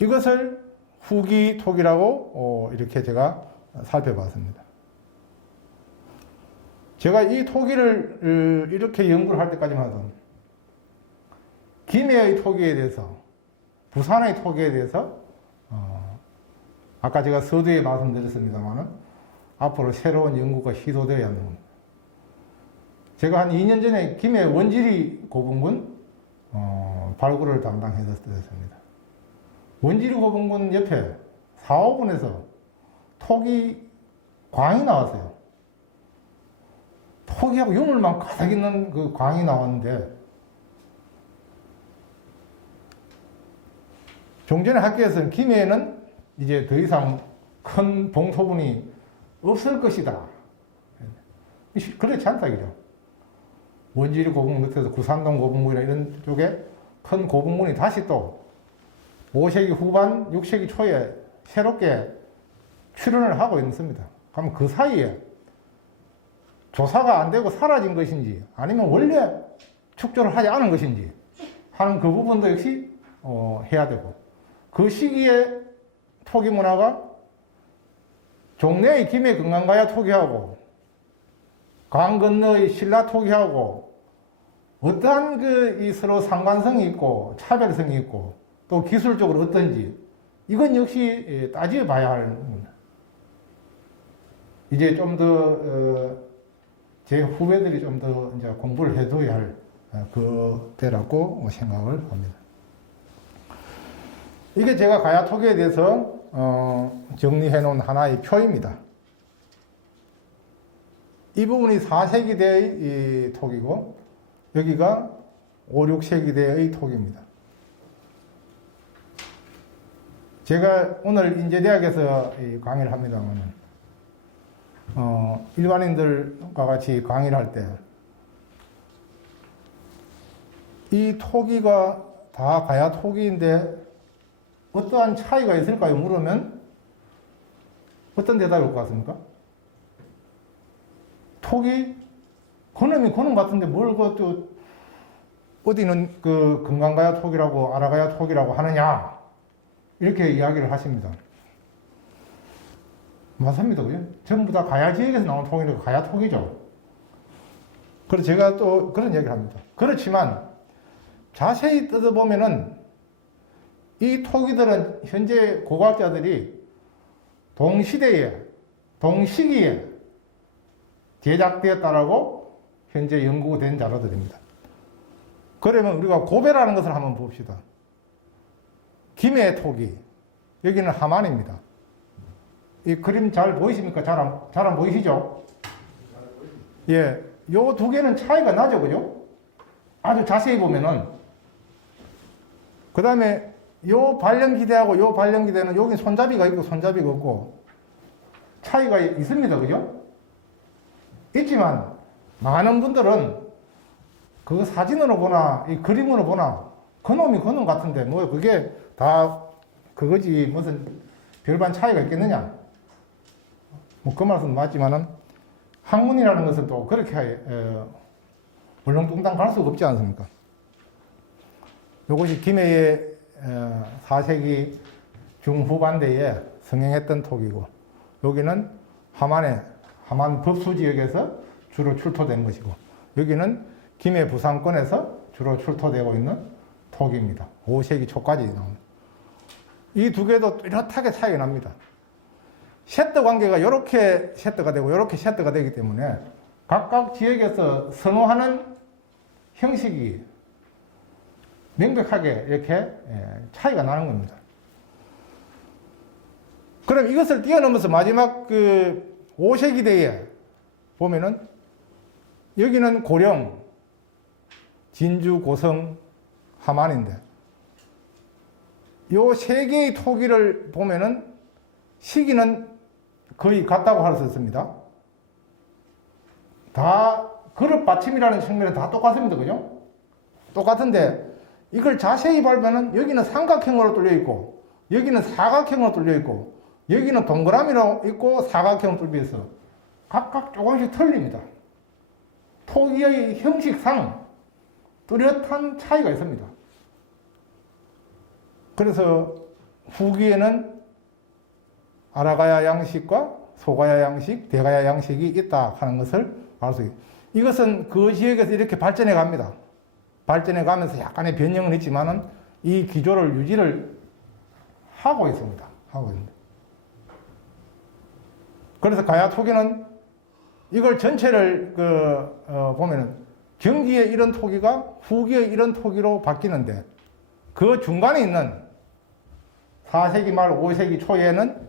이것을 후기 토기라고 이렇게 제가 살펴봤습니다. 제가 이 토기를 이렇게 연구를 할 때까지만 해도 김해의 토기에 대해서, 부산의 토기에 대해서 아까 제가 서두에 말씀드렸습니다만은 앞으로 새로운 연구가 시도되어야 하는 겁니다. 제가 한 2년 전에 김해 원지리 고분군 발굴을 담당했었습니다. 원지리 고분군 옆에 4, 5분에서 토기 광이 나왔어요. 토기하고 유물만 가득 있는 그 광이 나왔는데, 종전의 학계에서는 김해에는 이제 더 이상 큰 봉토분이 없을 것이다. 그렇지 않다, 그죠? 원지리 고분군 끝에서 구산동 고분군이나 이런 쪽에 큰 고분군이 다시 또 5세기 후반, 6세기 초에 새롭게 출현을 하고 있습니다. 그럼 그 사이에 조사가 안 되고 사라진 것인지, 아니면 원래 축조를 하지 않은 것인지 하는 그 부분도 역시 해야 되고, 그 시기에 토기 문화가 종래의 김해 금강가야 토기하고 강 건너의 신라 토기하고 어떠한 이 서로 상관성이 있고 차별성이 있고 또 기술적으로 어떤지, 이건 역시 따져봐야 할 겁니다. 이제 좀 더 제 후배들이 좀 더 이제 공부를 해둬야 할 그때라고 생각을 합니다. 이게 제가 가야 토기에 대해서 정리해 놓은 하나의 표입니다. 이 부분이 4세기대의 토기고 여기가 5, 6세기대의 토기입니다. 제가 오늘 인제대학에서 강의를 합니다만 일반인들과 같이 강의를 할 때 이 토기가 다 가야 토기인데 어떠한 차이가 있을까요? 물으면 어떤 대답이 올 것 같습니까? 토기? 그놈이 그놈 같은데 뭘 그것도 어디는 그 금강가야 톡이라고 아라가야 톡이라고 하느냐 이렇게 이야기를 하십니다. 맞습니다. 그죠? 전부 다 가야 지역에서 나온 톡이니까 가야 톡이죠. 그래서 제가 또 그런 얘기를 합니다. 그렇지만 자세히 뜯어보면은 이 토기들은 현재 고고학자들이 동시대에, 동시기에 제작되었다라고 현재 연구된 자료들입니다. 그러면 우리가 고배라는 것을 한번 봅시다. 김해 토기, 여기는 하만입니다. 이 그림 잘 보이십니까? 잘 안 보이시죠? 예, 요 두 개는 차이가 나죠, 그죠? 아주 자세히 보면은. 그 다음에 요 발령기대하고 요 발령기대는 여기 손잡이가 있고 손잡이가 없고 차이가 있습니다, 그죠? 있지만 많은 분들은 그 사진으로 보나 이 그림으로 보나 그놈이 그놈 같은데 뭐 그게 다 그거지 무슨 별반 차이가 있겠느냐? 뭐 그 말씀 맞지만은 학문이라는 것은 또 그렇게 울렁뚱땅 갈 수가 없지 않습니까? 이것이 김해의 4세기 중후반대에 성행했던 톡이고 여기는 하만 법수지역에서 주로 출토된 것이고 여기는 김해 부산권에서 주로 출토되고 있는 톡입니다. 5세기 초까지 나옵니다. 이 두 개도 뚜렷하게 차이가 납니다. 셰터 관계가 이렇게 셰터가 되고 이렇게 셰터가 되기 때문에 각각 지역에서 선호하는 형식이 명백하게 이렇게 차이가 나는 겁니다. 그럼 이것을 뛰어넘어서 마지막 그 5세기대에 보면은 여기는 고령, 진주, 고성, 하만인데 요 세 개의 토기를 보면은 시기는 거의 같다고 할 수 있습니다. 다 그릇 받침이라는 측면에 다 똑같습니다. 그죠? 똑같은데 이걸 자세히 보면은 여기는 삼각형으로 뚫려 있고 여기는 사각형으로 뚫려 있고 여기는 동그라미로 있고 사각형으로 뚫려 있어 각각 조금씩 틀립니다. 토기의 형식상 뚜렷한 차이가 있습니다. 그래서 후기에는 아라가야 양식과 소가야 양식, 대가야 양식이 있다 하는 것을 알 수 있습니다. 이것은 그 지역에서 이렇게 발전해 갑니다. 발전해 가면서 약간의 변형은 있지만은 이 기조를 유지를 하고 있습니다. 그래서 가야 토기는 이걸 전체를 보면은 경기의 이런 토기가 후기의 이런 토기로 바뀌는데 그 중간에 있는 4세기 말 5세기 초에는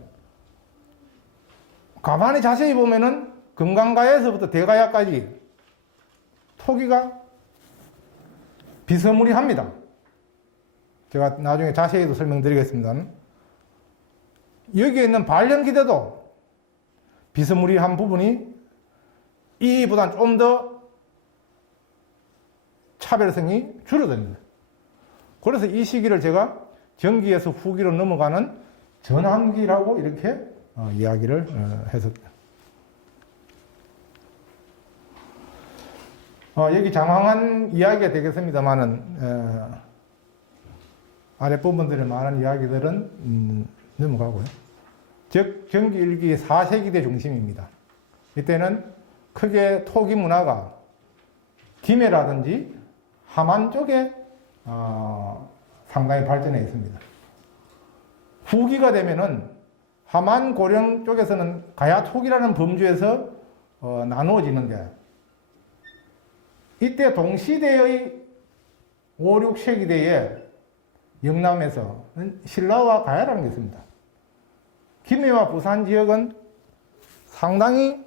가만히 자세히 보면은 금강가에서부터 대가야까지 토기가 비스무리합니다. 제가 나중에 자세히도 설명드리겠습니다. 여기에 있는 발령기대도 비스무리한 부분이 이보다 좀 더 차별성이 줄어듭니다. 그래서 이 시기를 제가 전기에서 후기로 넘어가는 전환기라고 이렇게 이야기를 했었죠. 여기 장황한 이야기가 되겠습니다만은 아랫부분들의 많은 이야기들은 넘어가고요. 즉 전기 1기 4세기대 중심입니다. 이때는 크게 토기 문화가 김해라든지 하만 쪽에 상당히 발전해 있습니다. 후기가 되면은 하만 고령 쪽에서는 가야톡이라는 범주에서 나누어지는데 이때 동시대의 5, 6세기대에 영남에서 신라와 가야라는 게 있습니다. 김해와 부산 지역은 상당히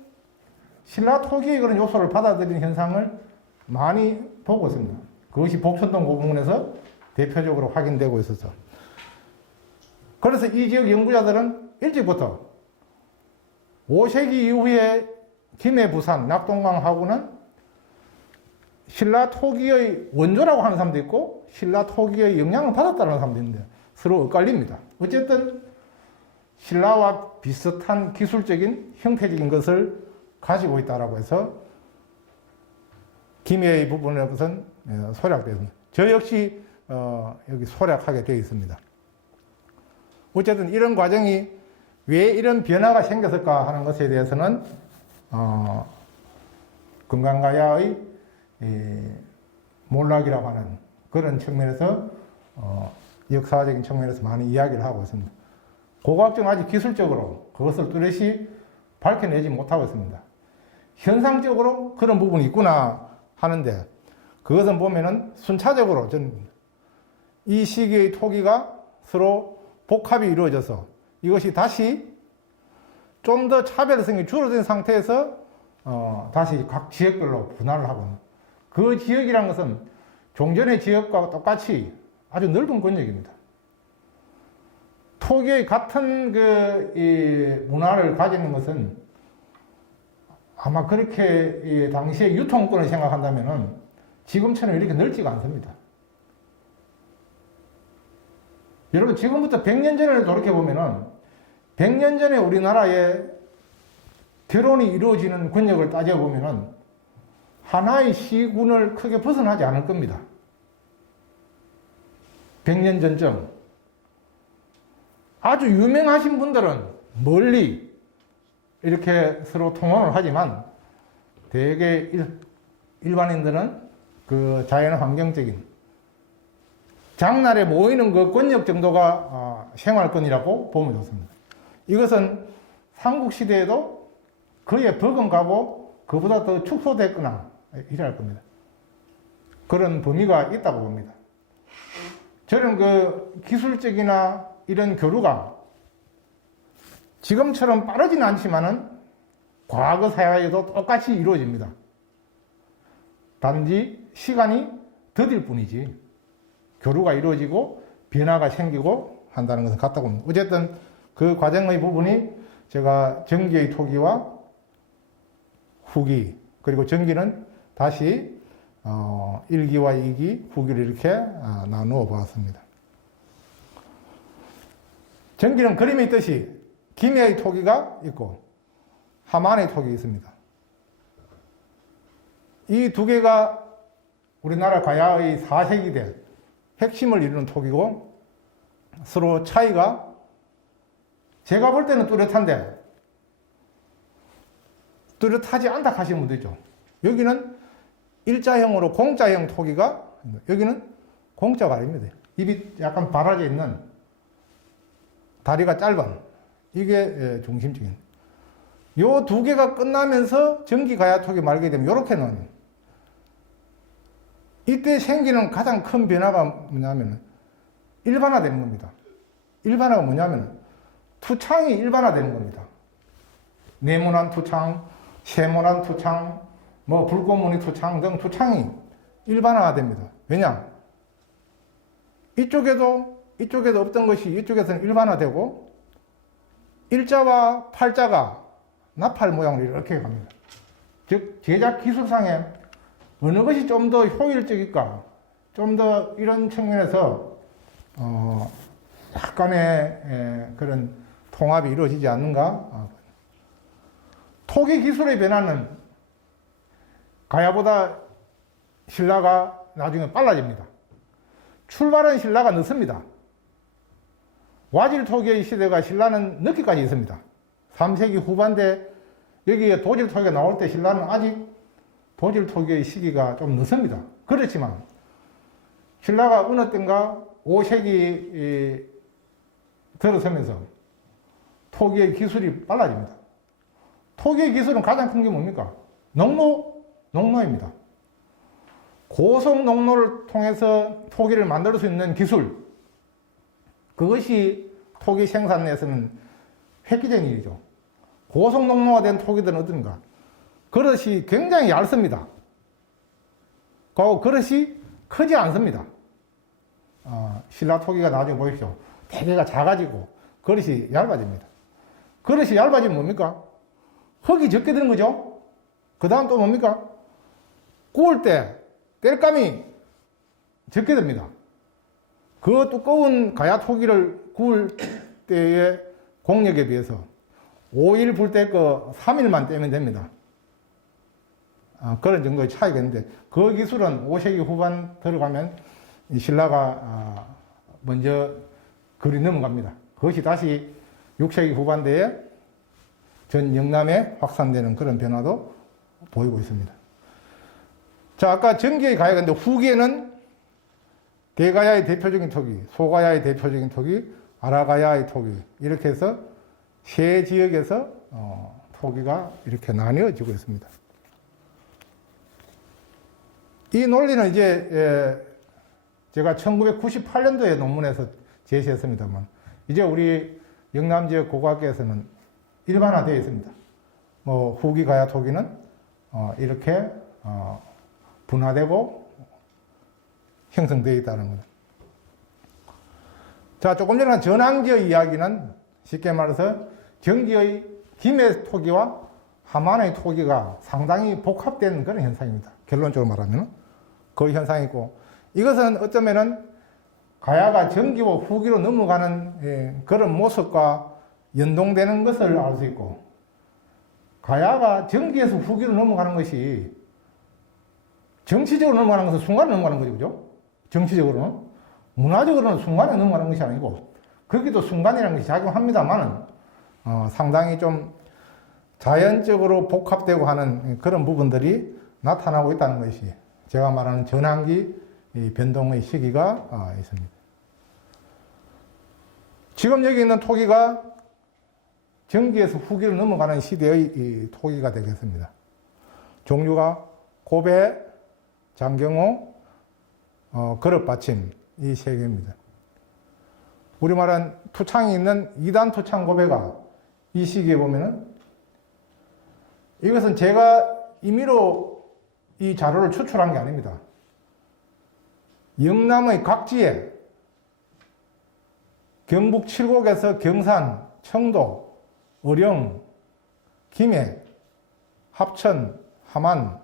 신라 토기의 그런 요소를 받아들이는 현상을 많이 보고 있습니다. 그것이 복천동 고궁원에서 대표적으로 확인되고 있었죠. 그래서 이 지역 연구자들은 일찍부터 5세기 이후에 김해, 부산, 낙동강하고는 신라 토기의 원조라고 하는 사람도 있고 신라 토기의 영향을 받았다는 사람도 있는데 서로 엇갈립니다. 어쨌든 신라와 비슷한 기술적인 형태적인 것을 가지고 있다라고 해서 김해의 부분에 것은 소략되었습니다. 저 역시 여기 소략하게 되어 있습니다. 어쨌든 이런 과정이 왜 이런 변화가 생겼을까 하는 것에 대해서는 금강가야의 몰락이라고 하는 그런 측면에서 역사적인 측면에서 많은 이야기를 하고 있습니다. 고고학적은 아직 기술적으로 그것을 뚜렷이 밝혀내지 못하고 있습니다. 현상적으로 그런 부분이 있구나 하는데 그것은 보면은 순차적으로 이 시기의 토기가 서로 복합이 이루어져서 이것이 다시 좀 더 차별성이 줄어든 상태에서 다시 각 지역별로 분할을 하고 그 지역이란 것은 종전의 지역과 똑같이 아주 넓은 권역입니다. 토기의 같은 이 문화를 가지는 것은 아마 그렇게 당시의 유통권을 생각한다면은 지금처럼 이렇게 넓지가 않습니다. 여러분 지금부터 100년 전을 돌이켜보면은 100년 전에 우리나라에 결혼이 이루어지는 권역을 따져보면은 하나의 시군을 크게 벗어나지 않을 겁니다. 100년 전쯤. 아주 유명하신 분들은 멀리 이렇게 서로 통혼을 하지만 대개 일반인들은 그 자연 환경적인 장날에 모이는 그 권역 정도가 생활권이라고 보면 좋습니다. 이것은 삼국시대에도 그에 버금가고 그보다 더 축소됐거나 이럴 겁니다. 그런 범위가 있다고 봅니다. 저는 그 기술적이나 이런 교류가 지금처럼 빠르지는 않지만은 과거 사회에도 똑같이 이루어집니다. 단지 시간이 더딜 뿐이지 교류가 이루어지고 변화가 생기고 한다는 것은 같다고 봅니다. 어쨌든 그 과정의 부분이 제가 전기의 토기와 후기 그리고 전기는 다시 1기와 2기, 후기를 이렇게 나누어 보았습니다. 전기는 그림에 있듯이 김해의 토기가 있고 함안의 토기 있습니다. 이 두 개가 우리나라 가야의 4세기대 핵심을 이루는 토기고 서로 차이가 제가 볼 때는 뚜렷한데 뚜렷하지 않다 하시는 분도 있죠. 여기는 일자형으로 공자형 토기가 여기는 공자가 아닙니다. 입이 약간 발아져 있는 다리가 짧은 이게 중심적인 요 두 개가 끝나면서 전기 가야 토기 말게 되면 이렇게 나와요. 이때 생기는 가장 큰 변화가 뭐냐면 일반화되는 겁니다. 일반화가 뭐냐면 투창이 일반화되는 겁니다. 네모난 투창, 세모난 투창, 뭐 불꽃무늬 투창 등 투창이 일반화됩니다. 왜냐? 이쪽에도 없던 것이 이쪽에서는 일반화되고 일자와 팔자가 나팔 모양으로 이렇게 갑니다. 즉 제작 기술상에 어느 것이 좀 더 효율적일까? 좀 더 이런 측면에서 약간의 그런 통합이 이루어지지 않는가? 토기 기술의 변화는 가야보다 신라가 나중에 빨라집니다. 출발은 신라가 늦습니다. 와질 토기의 시대가 신라는 늦기까지 있습니다. 3세기 후반대 여기에 도질 토기가 나올 때 신라는 아직 도질 토기의 시기가 좀 늦습니다. 그렇지만 신라가 어느 때인가 5세기 들어서면서 토기의 기술이 빨라집니다. 토기의 기술은 가장 큰 게 뭡니까? 농로입니다. 고속 농로를 통해서 토기를 만들 수 있는 기술, 그것이 토기 생산에서는 획기적인 일이죠. 고속 농로가 된 토기들은 어떤가? 그릇이 굉장히 얇습니다. 그 그릇이 크지 않습니다. 신라 토기가 나중에 보십시오. 대개가 작아지고 그릇이 얇아집니다. 그릇이 얇아지면 뭡니까? 흙이 적게 드는 거죠. 그 다음 또 뭡니까? 구울 때 땔감이 적게 됩니다. 그 두꺼운 가야 토기를 구울 때의 공력에 비해서 5일 불 때 거 3일만 떼면 됩니다. 그런 정도의 차이가 있는데 그 기술은 5세기 후반 들어가면 이 신라가 먼저 거리 넘어갑니다. 그것이 다시 6세기 후반대에 전 영남에 확산되는 그런 변화도 보이고 있습니다. 자, 아까 전기의 가야가 있는데 후기에는 대가야의 대표적인 토기, 소가야의 대표적인 토기, 아라가야의 토기 이렇게 해서 세 지역에서 토기가 이렇게 나뉘어지고 있습니다. 이 논리는 이제 제가 1998년도에 논문에서 제시했습니다만 이제 우리 영남 지역 고고학계에서는 일반화되어 있습니다. 뭐 후기 가야 토기는 이렇게 분화되고 형성되어 있다는 겁니다. 자, 조금 전에 한 전항지의 이야기는 쉽게 말해서 경지의 김해 토기와 함안의 토기가 상당히 복합된 그런 현상입니다. 결론적으로 말하면 그 현상이고, 이것은 어쩌면은 가야가 정기와 후기로 넘어가는 그런 모습과 연동되는 것을 알 수 있고, 가야가 정기에서 후기로 넘어가는 것이 정치적으로 넘어가는 것은 순간에 넘어가는 거죠. 그죠? 정치적으로는. 문화적으로는 순간에 넘어가는 것이 아니고, 거기도 순간이라는 것이 작용합니다만은, 상당히 좀 자연적으로 복합되고 하는 그런 부분들이 나타나고 있다는 것이 제가 말하는 전환기 변동의 시기가 있습니다. 지금 여기 있는 토기가 정기에서 후기로 넘어가는 시대의 토기가 되겠습니다. 종류가 고배, 장경호, 그릇받침 이 세 개입니다. 우리말은 투창이 있는 2단 투창 고배가 이 시기에 보면은 이것은 제가 임의로 이 자료를 추출한 게 아닙니다. 영남의 각지에 경북 칠곡에서 경산, 청도, 의령, 김해, 합천, 함안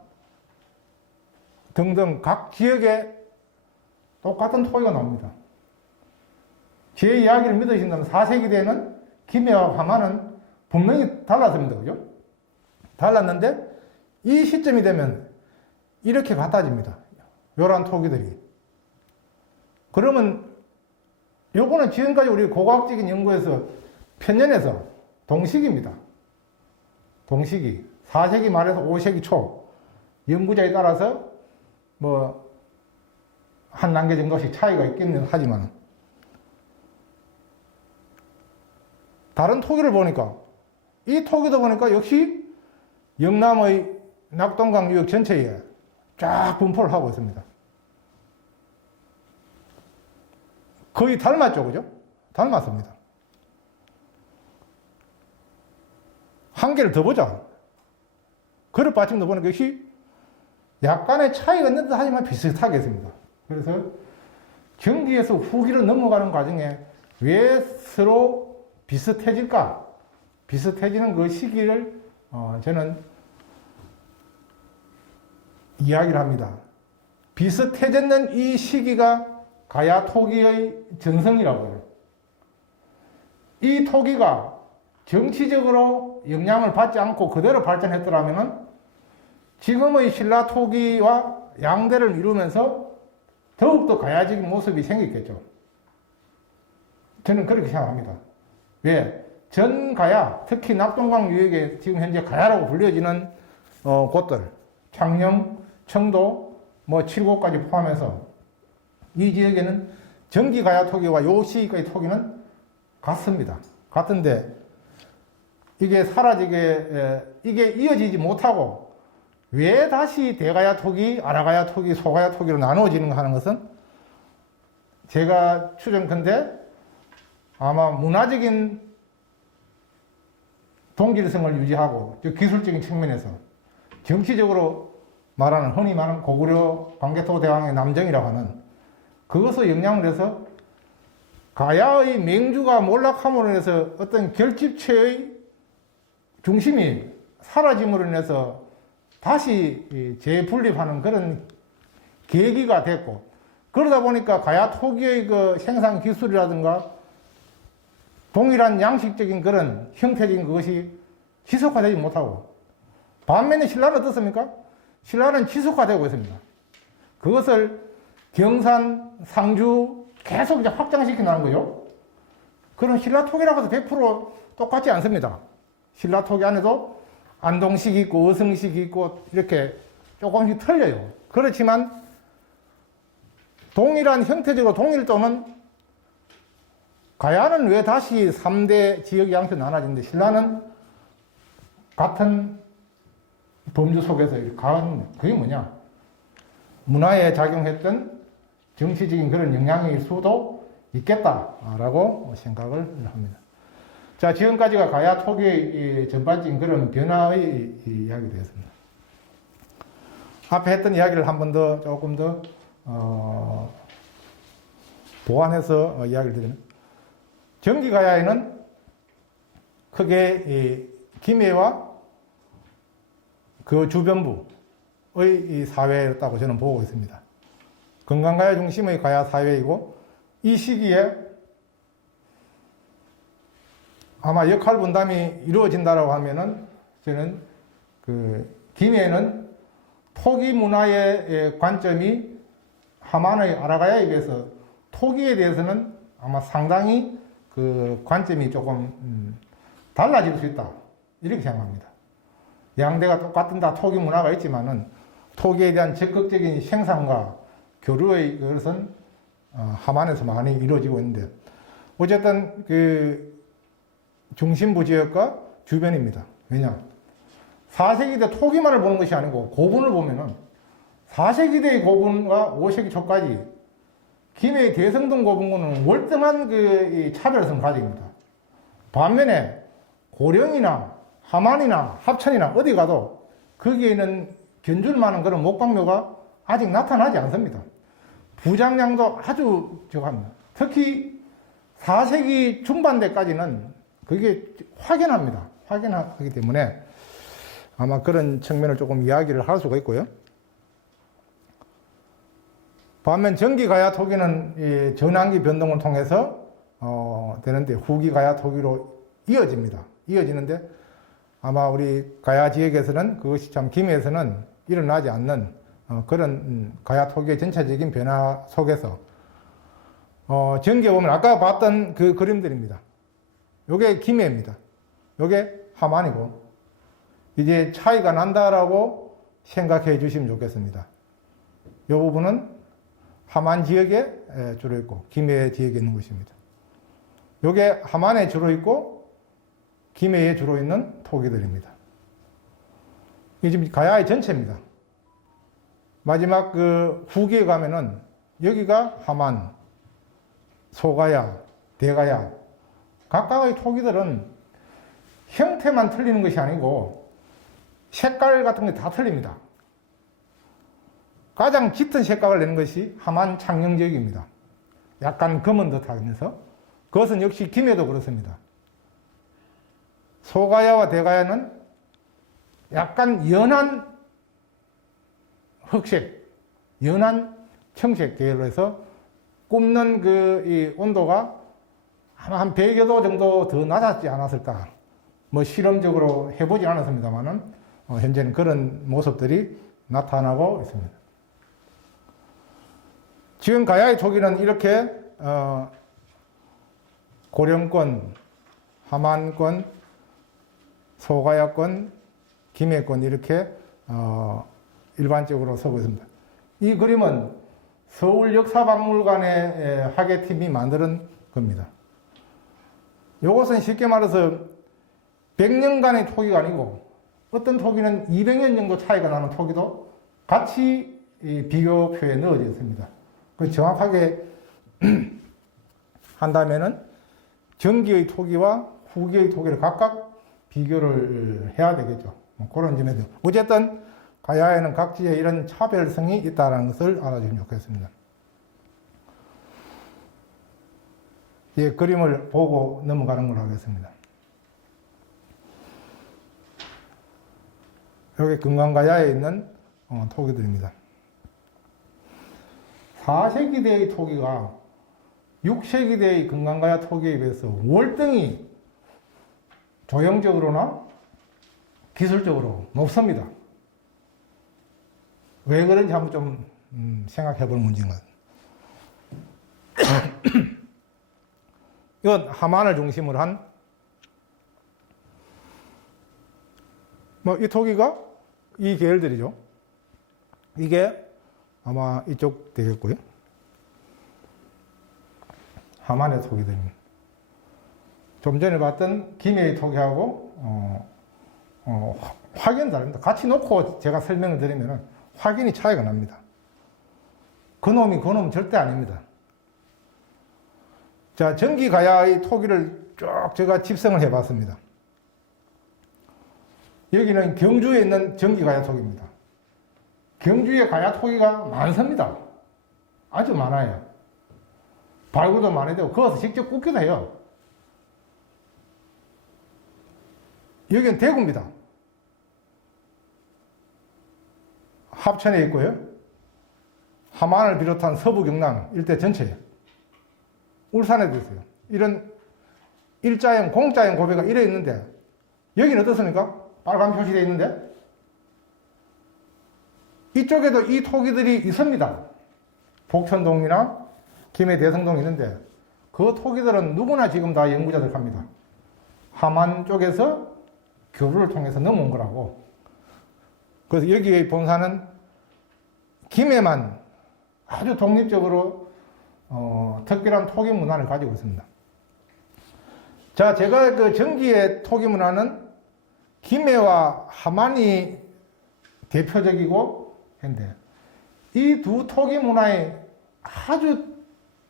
등등 각 지역에 똑같은 토기가 나옵니다. 제 이야기를 믿으신다면 4세기 때는 김해와 함안은 분명히 달랐습니다. 그죠? 달랐는데 이 시점이 되면 이렇게 같아집니다. 요런 토기들이. 그러면 요거는 지금까지 우리 고고학적인 연구에서 편년에서 동시기입니다. 동시기. 4세기 말에서 5세기 초. 연구자에 따라서 뭐 한 단계 정도씩 차이가 있기는 하지만 다른 토기를 보니까 이 토기도 보니까 역시 영남의 낙동강 유역 전체에 쫙 분포를 하고 있습니다. 거의 닮았죠, 그죠? 닮았습니다. 한 개를 더 보자. 그릇 받침도 보니까 역시 약간의 차이가 있는 듯 하지만 비슷하게 했습니다. 그래서 경기에서 후기로 넘어가는 과정에 왜 서로 비슷해질까? 비슷해지는 그 시기를 저는 이야기를 합니다. 비슷해졌는 이 시기가 가야 토기의 전성이라고 해요. 이 토기가 정치적으로 영향을 받지 않고 그대로 발전했더라면 지금의 신라 토기와 양대를 이루면서 더욱더 가야적인 모습이 생겼겠죠. 저는 그렇게 생각합니다. 왜? 전 가야, 특히 낙동강 유역에 지금 현재 가야라고 불려지는 곳들, 창녕, 청도, 뭐 칠곡까지 포함해서 이 지역에는 전기 가야 토기와 요 시기의 토기는 같습니다. 같은데 이게 이게 이어지지 못하고 왜 다시 대가야 토기, 아라가야 토기, 소가야 토기로 나누어지는가 하는 것은 제가 추정컨대 아마 문화적인 동질성을 유지하고 기술적인 측면에서 정치적으로 말하는 흔히 말하는 고구려 광개토 대왕의 남정이라고 하는 그것을 영향을 해서 가야의 맹주가 몰락함으로 인해서 어떤 결집체의 중심이 사라짐으로 인해서 다시 재분립하는 그런 계기가 됐고, 그러다 보니까 가야 토기의 그 생산 기술이라든가 동일한 양식적인 그런 형태적인 것이 지속화되지 못하고, 반면에 신라는 어떻습니까? 신라는 지속화되고 있습니다. 그것을 경산, 상주 계속 이제 확장시켜 나가는 거죠. 그런 신라톡이라고 해서 100% 똑같지 않습니다. 신라톡이 안에도 안동식이 있고 어성식이 있고 이렇게 조금씩 틀려요. 그렇지만 동일한 형태적으로 동일도는 가야는 왜 다시 3대 지역 양표 나눠지는데 신라는 같은 범주 속에서 이렇게 가는 그게 뭐냐? 문화에 작용했던 정치적인 그런 영향일 수도 있겠다라고 생각을 합니다. 자, 지금까지가 가야 토기의 전반적인 그런 변화의 이야기가 되었습니다. 앞에 했던 이야기를 한 번 더 조금 더 보완해서 이야기를 드리면, 정기가야에는 크게 김해와 그 주변부의 사회였다고 저는 보고 있습니다. 건강가야 중심의 가야 사회이고, 이 시기에 아마 역할 분담이 이루어진다라고 하면은 저는 그 김해는 토기 문화의 관점이 하만의 아라가야에 비해서 토기에 대해서는 아마 상당히 그 관점이 조금 달라질 수 있다, 이렇게 생각합니다. 양대가 똑같은 다 토기 문화가 있지만은 토기에 대한 적극적인 생산과 교류의 것은 하만에서 많이 이루어지고 있는데, 어쨌든 그 중심부 지역과 주변입니다. 왜냐? 4세기대 토기만을 보는 것이 아니고 고분을 보면은 4세기대의 고분과 5세기 초까지 김해의 대성동 고분군은 월등한 그 차별성을 가집니다. 반면에 고령이나 하만이나 합천이나 어디 가도 거기에는 견줄 만한 그런 목강묘가 아직 나타나지 않습니다. 부장량도 아주 적합니다. 특히 4세기 중반대까지는 그게 확연합니다. 확연하기 때문에 아마 그런 측면을 조금 이야기를 할 수가 있고요. 반면 전기가야 토기는 전환기 변동을 통해서 되는데 후기가야 토기로 이어집니다. 이어지는데 아마 우리 가야 지역에서는 그것이 참 김해에서는 일어나지 않는 그런 가야 토기의 전체적인 변화 속에서 전기에 보면 아까 봤던 그 그림들입니다. 요게 김해입니다. 요게 하만이고, 이제 차이가 난다라고 생각해 주시면 좋겠습니다. 이 부분은 하만 지역에 주로 있고 김해 지역에 있는 것입니다. 요게 하만에 주로 있고 김해에 주로 있는 토기들입니다. 이게 지금 가야의 전체입니다. 마지막 그 후기에 가면은 여기가 하만, 소가야, 대가야, 각각의 토기들은 형태만 틀리는 것이 아니고 색깔 같은 게 다 틀립니다. 가장 짙은 색깔을 내는 것이 하만 창녕 지역입니다. 약간 검은 듯 하면서, 그것은 역시 김해도 그렇습니다. 소가야와 대가야는 약간 연한 흑색, 연한 청색 계열로 해서 굽는 이 온도가 아마 한 100여 도 정도 더 낮았지 않았을까. 뭐 실험적으로 해보지 않았습니다만은 현재는 그런 모습들이 나타나고 있습니다. 지금 가야의 토기는 이렇게 고령권, 하만권, 소가야권, 김해권 이렇게 일반적으로 서고 있습니다. 이 그림은 서울역사박물관의 학예팀이 만드는 겁니다. 이것은 쉽게 말해서 100년간의 토기가 아니고 어떤 토기는 200년 정도 차이가 나는 토기도 같이 비교표에 넣어져 있습니다. 그 정확하게 한다면은 전기의 토기와 후기의 토기를 각각 비교를 해야 되겠죠. 그런 점에서 어쨌든 가야에는 각지에 이런 차별성이 있다는 것을 알아주시면 좋겠습니다. 예, 그림을 보고 넘어가는 걸로 하겠습니다. 여기 금강가야에 있는 토기들입니다. 4세기대의 토기가 6세기대의 금강가야 토기에 비해서 월등히 조형적으로나 기술적으로 높습니다. 왜 그런지 한번 좀 생각해 볼 문제인 것 같아요. 이건 하만을 중심으로 한, 이 토기가 이 계열들이죠. 이게 아마 이쪽 되겠고요. 하만의 토기들입니다. 좀 전에 봤던 김해의 토기하고 확연 다릅니다. 같이 놓고 제가 설명을 드리면 확연히 차이가 납니다. 그놈이 그놈 절대 아닙니다. 자, 전기가야의 토기를 쭉 제가 집성을 해봤습니다. 여기는 경주에 있는 전기가야 토기입니다. 경주에 가야 토기가 많습니다. 아주 많아요. 발굴도 많이 되고 그어서 직접 굽기도 해요. 여기는 대구입니다. 합천에 있고요. 하만을 비롯한 서부 경남 일대 전체에, 울산에도 있어요. 이런 일자형, 공자형 고배가 이래 있는데 여기는 어떻습니까? 빨간 표시되어 있는데 이쪽에도 이 토기들이 있습니다. 복천동이나 김해 대성동이 있는데 그 토기들은 누구나 지금 다 연구자들 합니다. 하만 쪽에서 교류를 통해서 넘어온 거라고. 그래서 여기의 본사는 김해만 아주 독립적으로 특별한 토기 문화를 가지고 있습니다. 자, 제가 그 전기의 토기 문화는 김해와 하만이 대표적이고 했는데 이 두 토기 문화의 아주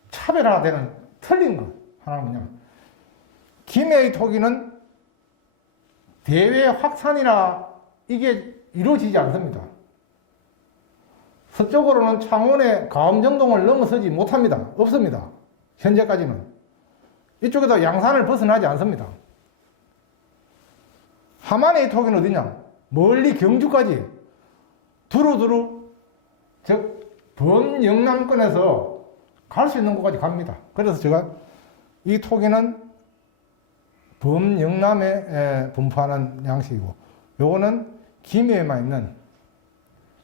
차별화되는 틀린 것 하나는 뭐냐면 김해의 토기는 대외 확산이나 이게 이루어지지 않습니다. 서쪽으로는 창원의 가음정동을 넘어서지 못합니다. 없습니다. 현재까지는. 이쪽에도 양산을 벗어나지 않습니다. 하만의 토기는 어디냐? 멀리 경주까지 두루두루 즉 범영남권에서 갈 수 있는 곳까지 갑니다. 그래서 제가 이 토기는 범영남에 분포하는 양식이고 요거는 김해에만 있는,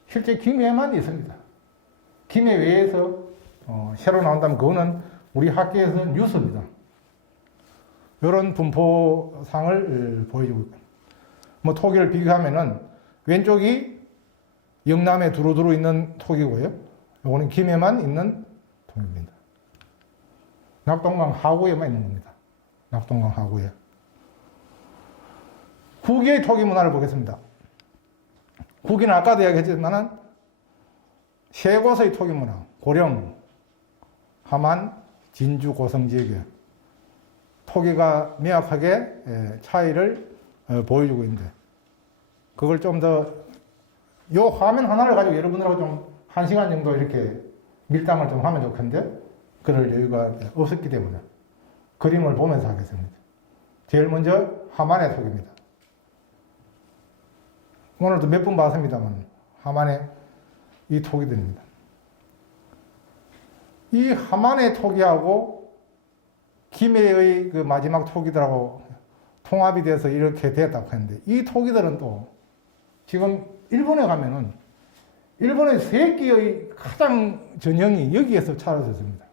실제 김해에만 있습니다. 김해 외에서 새로 나온다면 그거는 우리 학계에서 뉴스입니다. 이런 분포상을 보여주고 있고, 토기를 비교하면은 왼쪽이 영남에 두루두루 있는 토기고요. 요거는 김해만 있는 토기입니다. 낙동강 하구에만 있는 겁니다. 낙동강 하구에. 후기의 토기 문화를 보겠습니다. 후기는 아까도 이야기했지만은 세 곳의 토기 문화, 고령, 하만, 진주, 고성 지역에 토기가 명확하게 차이를 보여주고 있는데, 그걸 좀 더, 요 화면 하나를 가지고 여러분들하고 좀 1시간 정도 이렇게 밀당을 좀 하면 좋겠는데, 그럴 여유가 없었기 때문에 그림을 보면서 하겠습니다. 제일 먼저 하만의 토기입니다. 오늘도 몇 번 봤습니다만 하만의 이 토기들입니다. 이 하만의 토기하고 김해의 그 마지막 토기들하고 통합이 돼서 이렇게 되었다고 했는데, 이 토기들은 또 지금 일본에 가면은 일본의 세끼의 가장 전형이 여기에서 차려졌습니다.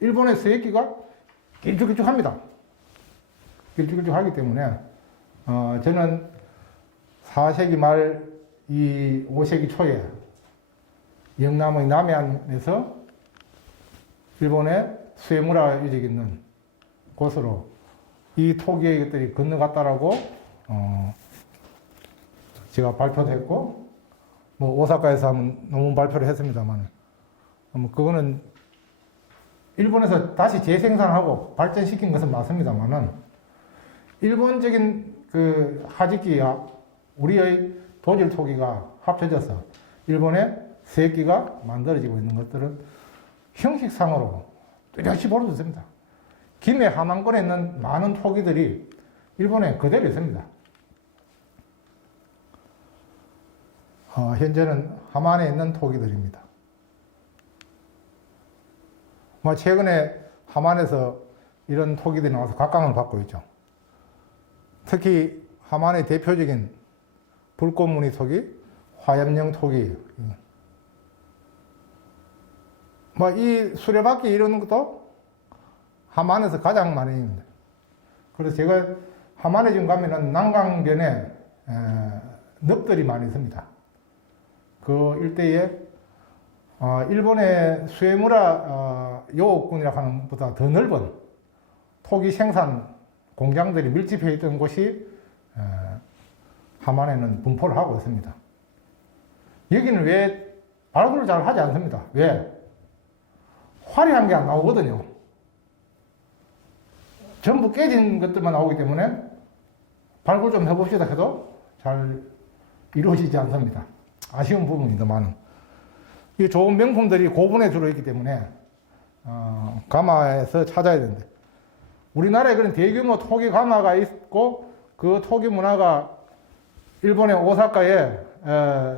일본의 세끼가 길쭉길쭉합니다. 길쭉길쭉하기 때문에 저는 4세기 말 이 5세기 초에 영남의 남해안에서 일본의 수에무라 유적이 있는 곳으로 이 토기의 것들이 건너갔다라고 제가 발표도 했고, 오사카에서 한번 논문 발표를 했습니다만, 그거는 일본에서 다시 재생산하고 발전시킨 것은 맞습니다만은, 일본적인 그 하지키와 우리의 도질 토기가 합쳐져서 일본의 세끼가 만들어지고 있는 것들은 형식상으로 뚜렷이 볼 수 있습니다. 김해 하만권에 있는 많은 토기들이 일본에 그대로 있습니다. 현재는 하만에 있는 토기들입니다. 최근에 하만에서 이런 토기들이 나와서 각광을 받고 있죠. 특히 하만의 대표적인 불꽃무늬 토기, 화염령 토기. 이 수레바퀴 이런 것도 함안에서 가장 많이 있습니다. 그래서 제가 함안에 지금 가면은 난강변에 늪들이 많이 있습니다. 그 일대에 일본의 수에무라 요옥군이라고 하는 것보다 더 넓은 토기 생산 공장들이 밀집해 있던 곳이 함안에는 분포를 하고 있습니다. 여기는 왜 발굴을 잘 하지 않습니다. 왜? 화려한 게 안 나오거든요. 전부 깨진 것들만 나오기 때문에 발굴 좀 해봅시다 해도 잘 이루어지지 않습니다. 아쉬운 부분이 더 많은. 이 좋은 명품들이 고분에 주로 있기 때문에 가마에서 찾아야 되는데, 우리나라에 그런 대규모 토기 가마가 있고 그 토기 문화가 일본의 오사카에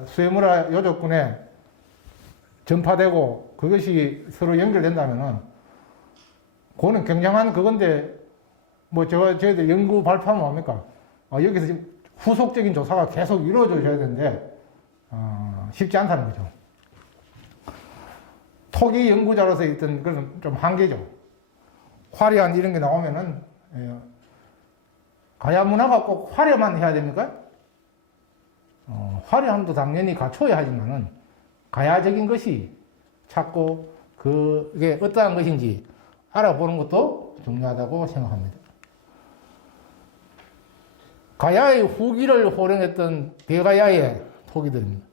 수에무라 요족군에 전파되고 그것이 서로 연결된다면은 그거는 굉장한 그건데, 뭐 저희들 연구 발표하면 뭡니까? 여기서 지금 후속적인 조사가 계속 이루어져야 되는데 쉽지 않다는 거죠. 토기 연구자로서 있던 그런 좀 한계죠. 화려한 이런 게 나오면은 가야 문화가 꼭 화려만 해야 됩니까? 화려함도 당연히 갖춰야 하지만은 가야적인 것이 찾고 그게 어떠한 것인지 알아보는 것도 중요하다고 생각합니다. 가야의 후기를 호령했던 대가야의 토기들입니다.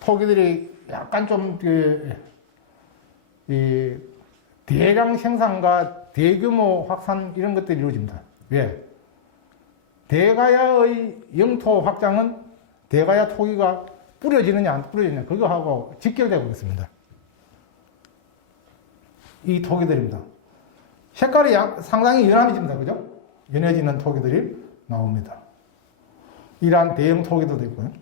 토기들이 약간 좀 대량 생산과 대규모 확산 이런 것들이 이루어집니다. 왜? 대가야의 영토 확장은 대가야 토기가 뿌려지느냐 안 뿌려지느냐 그거하고 직결되고 있습니다. 이 토기들입니다. 색깔이 상당히 연합해집니다. 그죠? 연해지는 토기들이 나옵니다. 이러한 대형 토기도 있고요.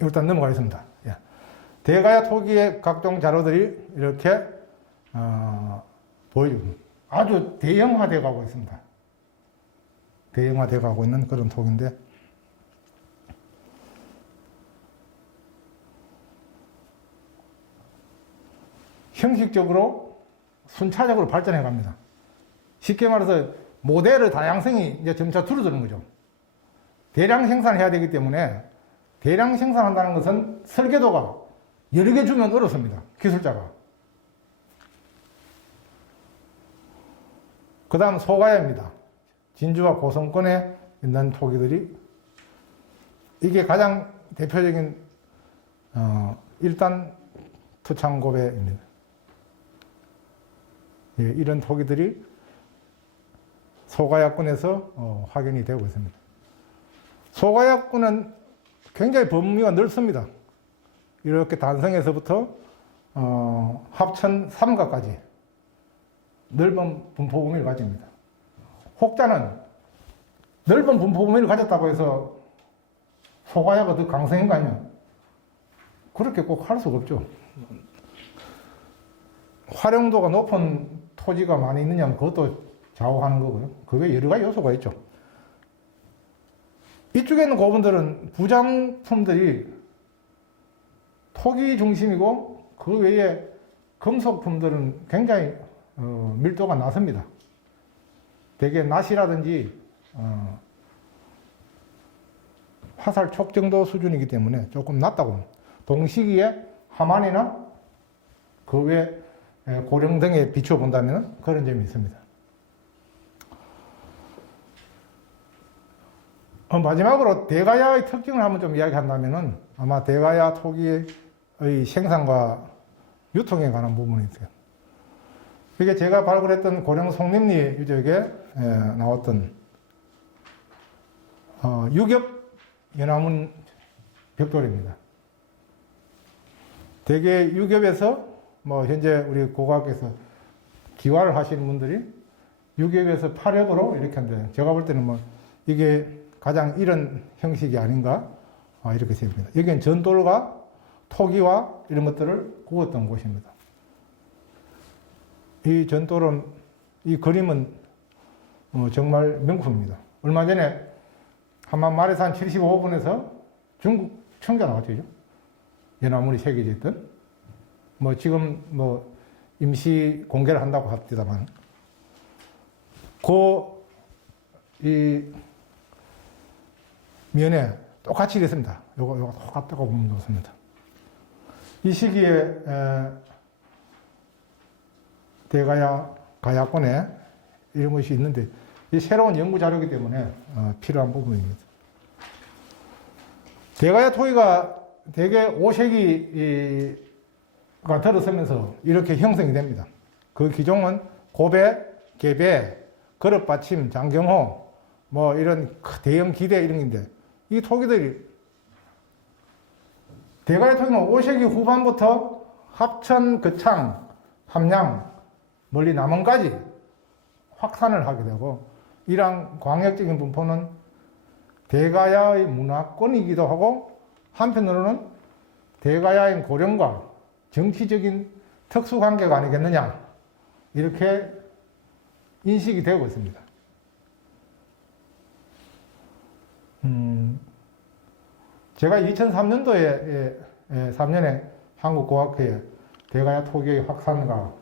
일단 넘어가겠습니다. 대가야 토기의 각종 자료들이 이렇게 보여줍니다. 아주 대형화되어 가고 있습니다. 대형화되어 가고 있는 그런 토기인데, 형식적으로 순차적으로 발전해 갑니다. 쉽게 말해서 모델의 다양성이 이제 점차 줄어드는 거죠. 대량 생산해야 되기 때문에 대량 생산한다는 것은 설계도가 여러 개 주면 어렵습니다. 기술자가. 그 다음 소가야입니다. 진주와 고성권에 있는 토기들이, 이게 가장 대표적인 일단 투창고배입니다. 이런 토기들이 소가야권에서 확인이 되고 있습니다. 소가야권은 굉장히 범위가 넓습니다. 이렇게 단성에서부터 합천 삼가까지 넓은 분포 범위를 가집니다. 혹자는 넓은 분포 범위를 가졌다고 해서 소가야가 더 강성인 거 아니냐? 그렇게 꼭 할 수가 없죠. 활용도가 높은 토지가 많이 있느냐면 그것도 좌우하는 거고요. 그게 여러 가지 요소가 있죠. 이쪽에 있는 고분들은 부장품들이 토기 중심이고 그 외에 금속품들은 굉장히 밀도가 낮습니다. 대개 낫이라든지 화살 촉 정도 수준이기 때문에 조금 낮다고 합니다. 동시기에 함안이나 그 외 고령 등에 비춰본다면 그런 점이 있습니다. 마지막으로 대가야의 특징을 한번 좀 이야기한다면 아마 대가야 토기의 생산과 유통에 관한 부분이 있어요. 이게 제가 발굴했던 고령 송림리 유적에 나왔던 유겹 연화문 벽돌입니다. 대개 유겹에서 현재 우리 고고학에서 기화를 하시는 분들이 유겹에서 파력으로 이렇게 하는데, 제가 볼 때는 이게 가장 이런 형식이 아닌가 이렇게 생각합니다. 여기는 전돌과 토기와 이런 것들을 구웠던 곳입니다. 이 전돌은, 이 그림은 정말 명품입니다. 얼마 전에 한만 마레산 75분에서 중국 청자 나왔죠. 연화문이 새겨져 있던 뭐 지금 뭐 임시 공개를 한다고 합니다만, 이 면에 똑같이 이랬습니다. 요거 똑같다고 보면 좋습니다. 이 시기에 대가야 가야권에 이런 것이 있는데, 이 새로운 연구 자료이기 때문에 필요한 부분입니다. 대가야 토기가 대개 5세기가 들어서면서 이렇게 형성이 됩니다. 그 기종은 고배, 계배, 그릇받침, 장경호, 뭐 이런 대형 기대 이런 게인데, 이 토기들이 대가야 토기는 5세기 후반부터 합천, 거창, 함양, 멀리 남원까지 확산을 하게 되고, 이러한 광역적인 분포는 대가야의 문화권이기도 하고, 한편으로는 대가야인 고령과 정치적인 특수관계가 아니겠느냐, 이렇게 인식이 되고 있습니다. 제가 2003년도에 3년에 한국고학회에 대가야 토기의 확산과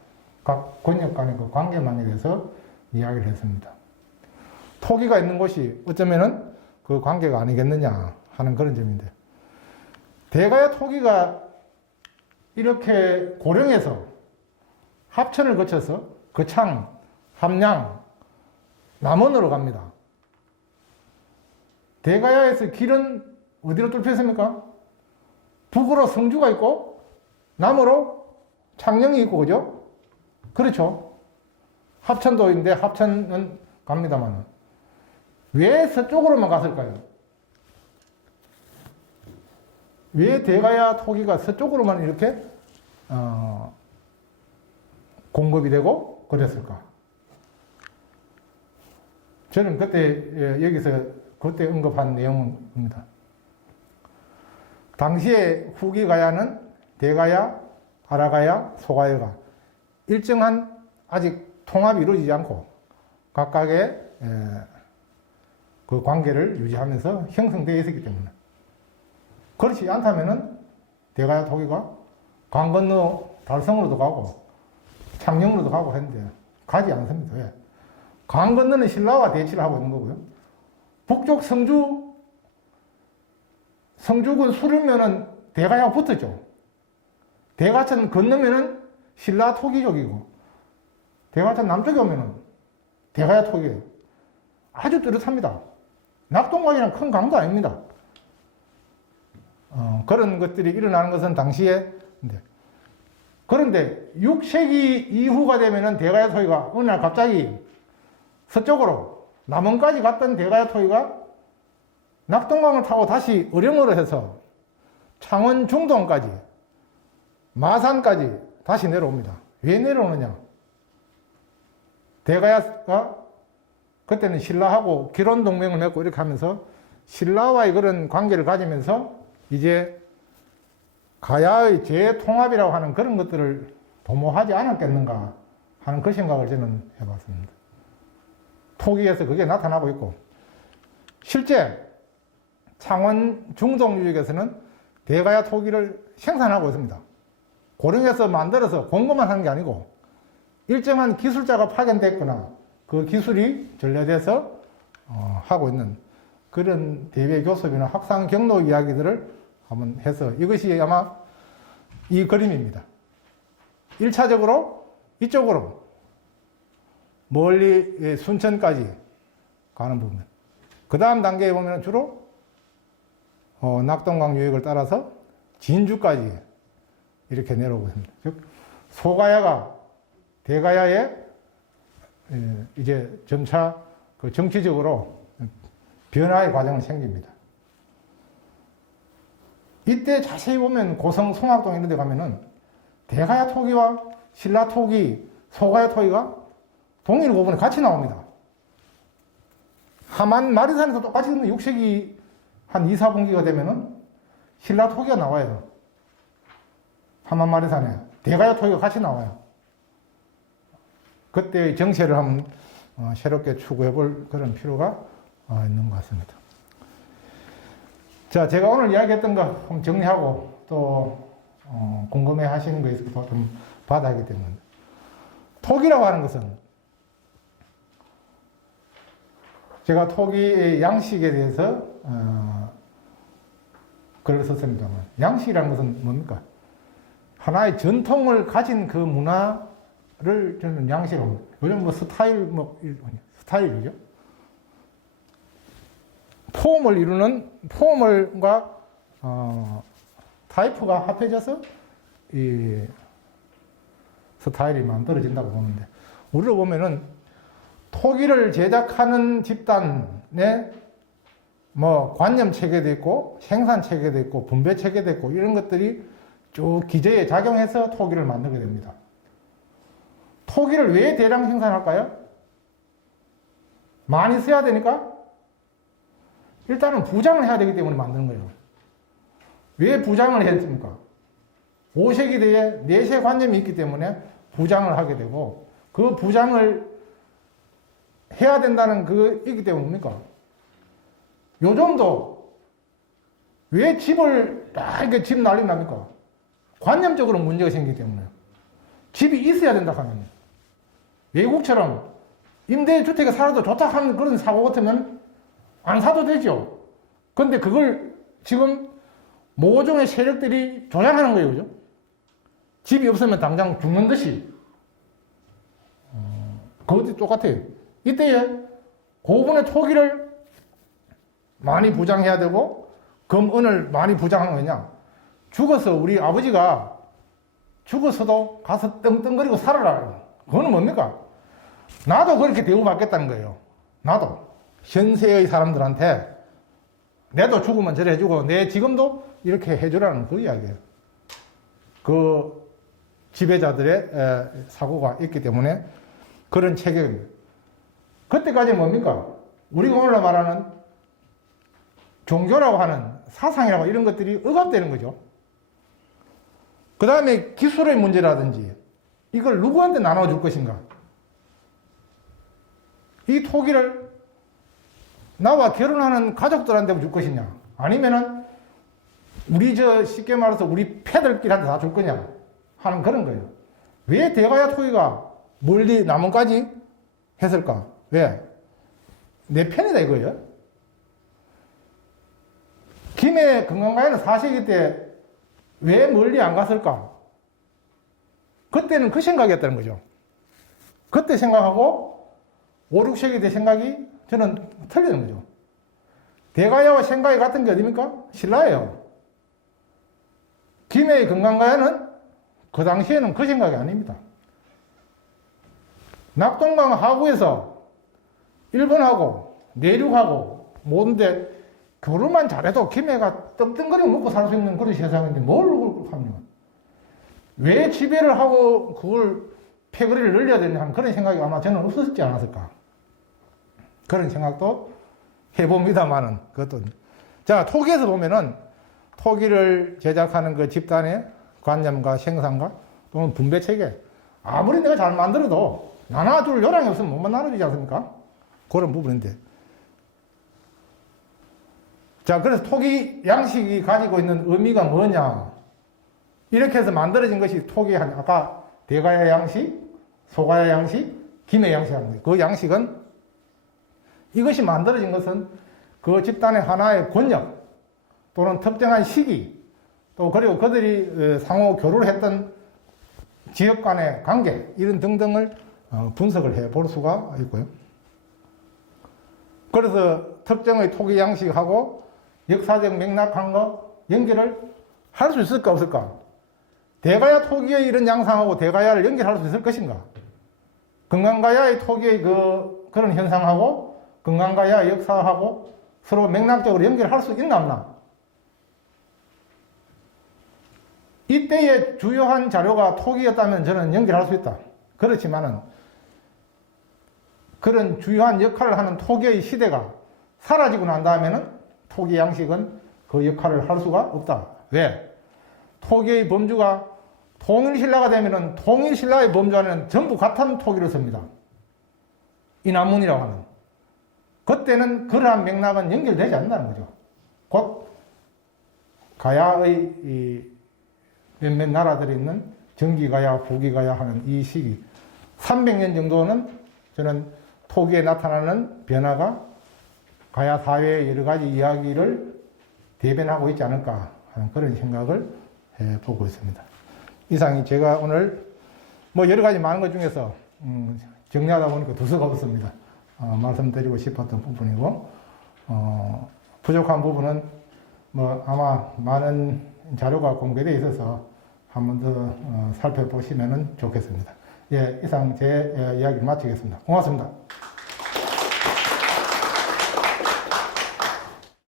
각 권역 간의 그 관계망에 대해서 이야기를 했습니다. 토기가 있는 곳이 어쩌면은 그 관계가 아니겠느냐 하는 그런 점인데, 대가야 토기가 이렇게 고령에서 합천을 거쳐서 거창, 함양, 남원으로 갑니다. 대가야에서 길은 어디로 뚫혀 있습니까? 북으로 성주가 있고 남으로 창녕이 있고, 그죠? 그렇죠. 합천도인데 합천은 갑니다만, 왜 서쪽으로만 갔을까요? 왜 대가야 토기가 서쪽으로만 이렇게 공급이 되고 그랬을까? 저는 그때 여기서 그때 언급한 내용입니다. 당시에 후기 가야는 대가야, 아라가야, 소가야가 일정한 아직 통합이 이루어지지 않고 각각의 그 관계를 유지하면서 형성되어 있었기 때문에, 그렇지 않다면은 대가야 토기가 강 건너 달성으로도 가고 창녕으로도 가고 했는데 가지 않습니다. 왜? 강 건너는 신라와 대치를 하고 있는 거고요. 북쪽 성주군 수르면은 대가야가 붙었죠. 대가천 건너면은 신라 토기족이고, 대가천 남쪽에 오면은 대가야 토기예요. 아주 뚜렷합니다. 낙동강이랑 큰 강도 아닙니다. 그런 것들이 일어나는 것은 당시에, 그런데 6세기 이후가 되면은 대가야 토기가 어느 날 갑자기 서쪽으로 남원까지 갔던 대가야 토기가 낙동강을 타고 다시 어령으로 해서 창원 중동까지, 마산까지 다시 내려옵니다. 왜 내려오느냐? 대가야가 그때는 신라하고 기론 동맹을 맺고 이렇게 하면서 신라와의 그런 관계를 가지면서 이제 가야의 재통합이라고 하는 그런 것들을 도모하지 않았겠는가 하는 그 생각을 저는 해봤습니다. 토기에서 그게 나타나고 있고, 실제 창원 중동 유역에서는 대가야 토기를 생산하고 있습니다. 고령에서 만들어서 공급만 하는 게 아니고 일정한 기술자가 파견됐거나 그 기술이 전래돼서 하고 있는 그런 대외 교섭이나 확산 경로 이야기들을 한번 해서, 이것이 아마 이 그림입니다. 1차적으로 이쪽으로 멀리 순천까지 가는 부분, 그 다음 단계에 보면 주로 낙동강 유역을 따라서 진주까지 이렇게 내려오고 있습니다. 즉 소가야가 대가야에 이제 점차 그 정치적으로 변화의 과정을 생깁니다. 이때 자세히 보면 고성, 송악동 이런 데 가면은 대가야 토기와 신라 토기, 소가야 토기가 동일 부분에 같이 나옵니다. 하만 마리산에서 똑같이 6세기 한 2, 4분기가 되면은 신라 토기가 나와요. 하만 마리산에 대가야 토기가 같이 나와요. 그때의 정세를 한번 새롭게 추구해 볼 그런 필요가 있는 것 같습니다. 자, 제가 오늘 이야기했던 거 한번 정리하고 또 궁금해 하시는 거에 있어서 좀 받아야 하기 때문에. 토기라고 하는 것은 제가 토기의 양식에 대해서 글을 썼습니다만, 양식이라는 것은 뭡니까? 하나의 전통을 가진 그 문화를 저는 양식이라고 합니다. 요즘 뭐 스타일이죠. 폼을 이루는 폼과 타이프가 합해져서 이 스타일이 만들어진다고 보는데, 우리로 보면은 토기를 제작하는 집단의 뭐 관념 체계도 있고 생산 체계도 있고 분배 체계도 있고 이런 것들이 쭉 기저에 작용해서 토기를 만들게 됩니다. 토기를 왜 대량 생산할까요? 많이 써야 되니까? 일단은 부장을 해야 되기 때문에 만드는 거예요. 왜 부장을 해야 됩니까? 5세기대에 내세 관념이 있기 때문에 부장을 하게 되고, 그 부장을 해야 된다는 있기 때문에 뭡니까? 요즘도 왜 집을 딱 이렇게 집 난리 납니까? 관념적으로 문제가 생기기 때문에. 집이 있어야 된다 하면. 외국처럼 임대주택에 살아도 좋다 하는 그런 사고 같으면 안 사도 되죠. 근데 그걸 지금 모종의 세력들이 조장하는 거예요. 그죠? 집이 없으면 당장 죽는 듯이. 그것도 똑같아요. 이때에 고분의 토기를 많이 부장해야 되고, 금은을 많이 부장한 거냐? 죽어서 우리 아버지가 죽어서도 가서 떵떵거리고 살아라. 그거는 뭡니까? 나도 그렇게 대우받겠다는 거예요. 나도. 현세의 사람들한테 내도 죽으면 저래 해주고, 내 지금도 이렇게 해주라는 그 이야기예요. 그 지배자들의 사고가 있기 때문에 그런 체계입니다. 그때까지 뭡니까? 우리가 오늘 말하는 종교라고 하는 사상이라고 이런 것들이 억압되는 거죠. 그 다음에 기술의 문제라든지 이걸 누구한테 나눠줄 것인가? 이 토기를 나와 결혼하는 가족들한테 줄 것이냐? 아니면은 우리 쉽게 말해서 우리 패들끼리한테 다 줄 거냐? 하는 그런 거예요. 왜 대가야 토기가 멀리 남원까지 했을까? 왜? 내 편이다 이거예요. 김해 금강가에는 4세기 때 왜 멀리 안 갔을까? 그때는 그 생각이었다는 거죠. 그때 생각하고 5, 6세기 때 생각이 저는 틀리는 거죠. 대가야와 생각이 같은 게 어디입니까? 신라예요. 김해의 금강가야는 그 당시에는 그 생각이 아닙니다. 낙동강 하구에서 일본하고 내륙하고 모든데 교류만 잘해도 김해가 떵떵거리고 먹고 살 수 있는 그런 세상인데 뭘 그걸 합니까? 왜 지배를 하고 그걸 패거리를 늘려야 되냐 하는 그런 생각이 아마 저는 없었지 않았을까. 그런 생각도 해봅니다만은 그것도. 자, 토기에서 보면은 토기를 제작하는 그 집단의 관념과 생산과 또는 분배 체계, 아무리 내가 잘 만들어도 나눠줄 요량이 없으면 못 나눠주지 않습니까? 그런 부분인데. 자, 그래서 토기 양식이 가지고 있는 의미가 뭐냐? 이렇게 해서 만들어진 것이 토기 아까 대가야 양식, 소가야 양식, 김해 양식입니다. 그 양식은 이것이 만들어진 것은 그 집단의 하나의 권력 또는 특정한 시기 또 그리고 그들이 상호 교류를 했던 지역 간의 관계 이런 등등을 분석을 해 볼 수가 있고요. 그래서 특정의 토기 양식하고 역사적 맥락한 거 연결을 할 수 있을까 없을까? 대가야 토기의 이런 양상하고 대가야를 연결할 수 있을 것인가? 금강가야의 토기의 그런 현상하고 금강가야 역사하고 서로 맥락적으로 연결할 수 있나 없나? 이때의 주요한 자료가 토기였다면 저는 연결할 수 있다. 그렇지만은 그런 주요한 역할을 하는 토기의 시대가 사라지고 난 다음에는 토기 양식은 그 역할을 할 수가 없다. 왜? 토기의 범주가 통일신라가 되면은 통일신라의 범주 안에는 전부 같은 토기를 씁니다. 인하문이라고 하는. 그때는 그러한 맥락은 연결되지 않는다는 거죠. 곧 가야의 몇몇 나라들이 있는 정기가야, 후기가야 하는 이 시기 300년 정도는 저는 토기에 나타나는 변화가 가야 사회의 여러 가지 이야기를 대변하고 있지 않을까 하는 그런 생각을 해보고 있습니다. 이상이 제가 오늘 뭐 여러 가지 많은 것 중에서 정리하다 보니까 두서가 없습니다. 말씀드리고 싶었던 부분이고 부족한 부분은 뭐 아마 많은 자료가 공개되어 있어서 한 번 더 살펴보시면 좋겠습니다. 예, 이상 제 이야기를 마치겠습니다. 고맙습니다.